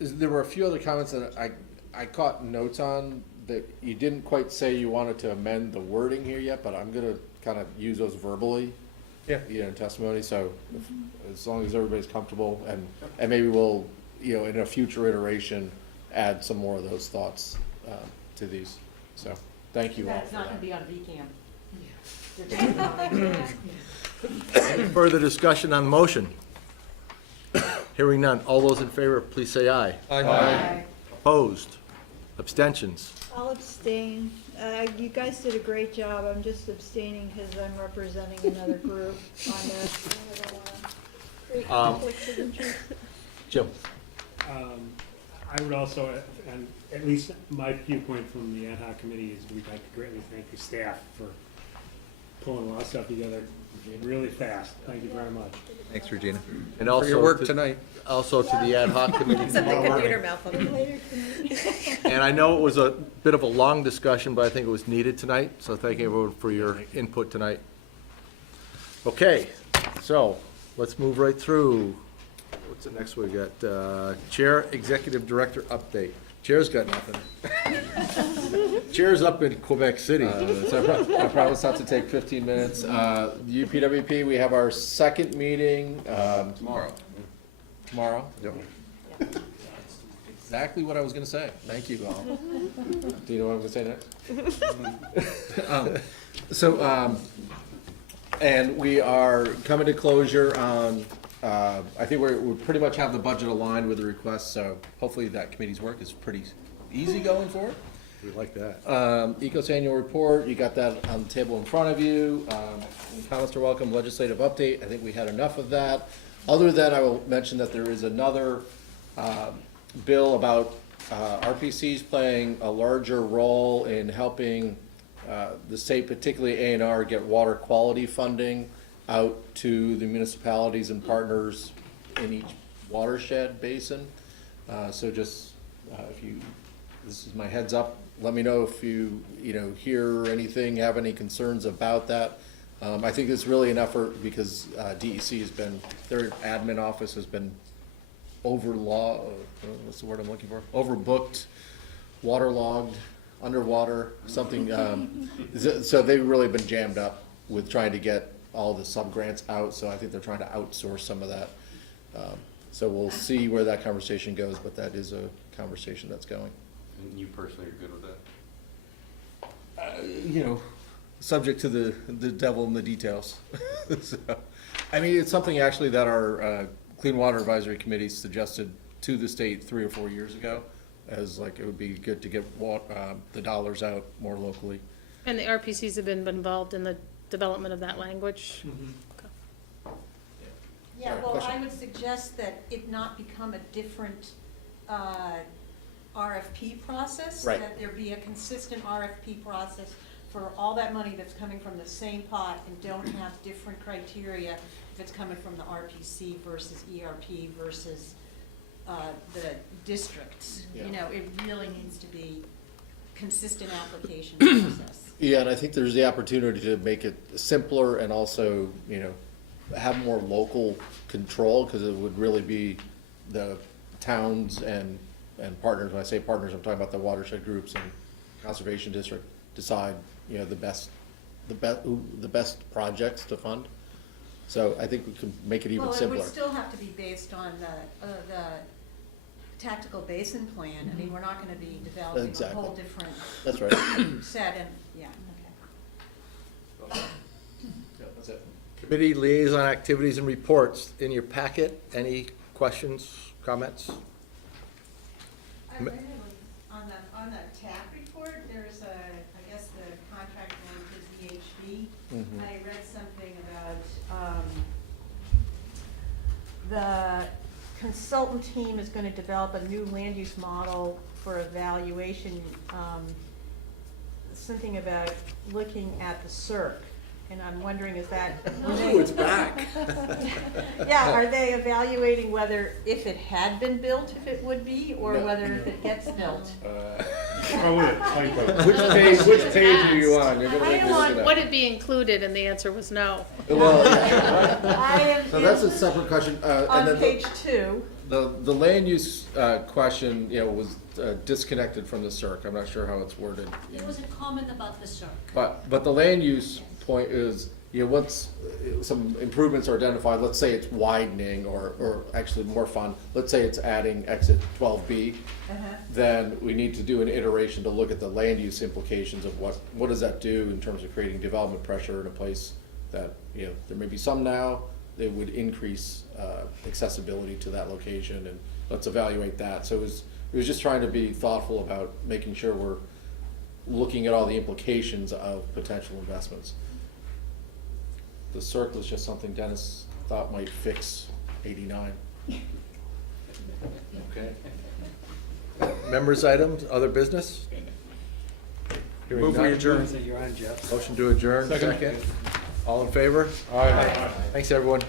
There were a few other comments that I caught notes on that you didn't quite say you wanted to amend the wording here yet, but I'm gonna kind of use those verbally. Yeah. You know, in testimony, so as long as everybody's comfortable, and maybe we'll, you know, in a future iteration, add some more of those thoughts, to these. So, thank you all That's for not gonna that. be on VCAM. Any further discussion on the motion? Hearing none. All those in favor, please say aye. Aye. Opposed? Abstentions? I'll abstain. You guys did a great job. I'm just abstaining because I'm representing another group on this. I don't wanna create conflicts of interest. Jim? I would also, and at least my viewpoint from the ad hoc committee is we'd like to greatly thank the staff for pulling a lot of stuff together really fast. Thank you very much. Thanks, Regina. And For also your work to- tonight. Also to the ad hoc committee. Except the tomorrow morning. computer malfunction. And I know it was a bit of a long discussion, but I think it was needed tonight, so thank you everyone for your input tonight. Okay, so let's move right through. What's the next one? We got Chair, Executive Director update. Chair's got nothing. Chair's up in Quebec City. So I promise not to take 15 minutes. UPWP, we have our second meeting, Tomorrow. tomorrow. Yep. Exactly what I was gonna say. Thank you all. Do you know what I'm gonna say next? And we are coming to closure on, I think we pretty much have the budget aligned with the request, so hopefully that committee's work is pretty easy going forward. We like that. Ecos annual report, you got that on the table in front of you. Comments are welcome, legislative update, I think we had enough of that. Other than I will mention that there is another bill about RPCs playing a larger role in helping the state, particularly A&R, get water quality funding out to the municipalities and partners in each watershed basin. So just, if you, this is my heads up, let me know if you hear anything, have any concerns about that. I think it's really an effort because DEC has been, their admin office has been what's the word I'm looking for? Overbooked, waterlogged, underwater, something. So they've really been jammed up with trying to get all the sub-grants out, so I think they're trying to outsource some of that. So we'll see where that conversation goes, but that is a conversation that's going. And you personally are good with that? Subject to the devil in the details. So, I mean, it's something actually that our Clean Water Advisory Committee suggested to the state 3 or 4 years ago, as like it would be good to get the dollars out more locally. And the RPCs have been involved in the development of that language. Yeah, Sorry, well, question? I would suggest that it not become a different RFP process. Right. That there be a consistent RFP process for all that money that's coming from the same pot and don't have different criteria if it's coming from the RPC versus ERP versus the districts. Yeah. You know, it really needs to be consistent application process. Yeah, and I think there's the opportunity to make it simpler and also, you know, have more local control, because it would really be the towns and partners. When I say partners, I'm talking about the watershed groups and conservation district decide, you know, the best projects to fund. So I think we can make it even Well, it simpler. would still have to be based on the tactical basin plan. I mean, we're not gonna be developing a Exactly. whole different That's right. set and, yeah, okay. Yeah, that's it. Committee liaison activities and reports in your packet. Any questions, comments? I read it on the TAC report, there's I guess the contract one for VHB. Mhm. I read something about, the consultant team is gonna develop a new land use model for evaluation, something about looking at the circ. And I'm wondering, is that? Ooh, it's back. Yeah, are they evaluating whether, if it had been built, if it would be, or whether if it gets built? Probably a typo. Which page are you on? You're gonna I make am me look on it up. Would it be included? And the answer was no. Well, yeah. I am So that's a in- separate question. And on then page 2. the land use question, you know, was disconnected from the CERC. I'm not sure how it's worded. There was a comment about the circ. But the land use point is, you know, once some improvements are identified, let's say it's widening or actually more fun, let's say it's adding exit 12B, then we need to do an iteration to look at the land use implications of what does that do in terms of creating development pressure in a place that, you know, there may be some now, they would increase accessibility to that location, and let's evaluate that. So it was just trying to be thoughtful about making sure we're looking at all the implications of potential investments. The circle is just something Dennis thought might fix 89. Okay. Members' items, other business? Hearing Move we none. adjourn. Motion to adjourn, second. All in favor? Aye. Thanks, everyone.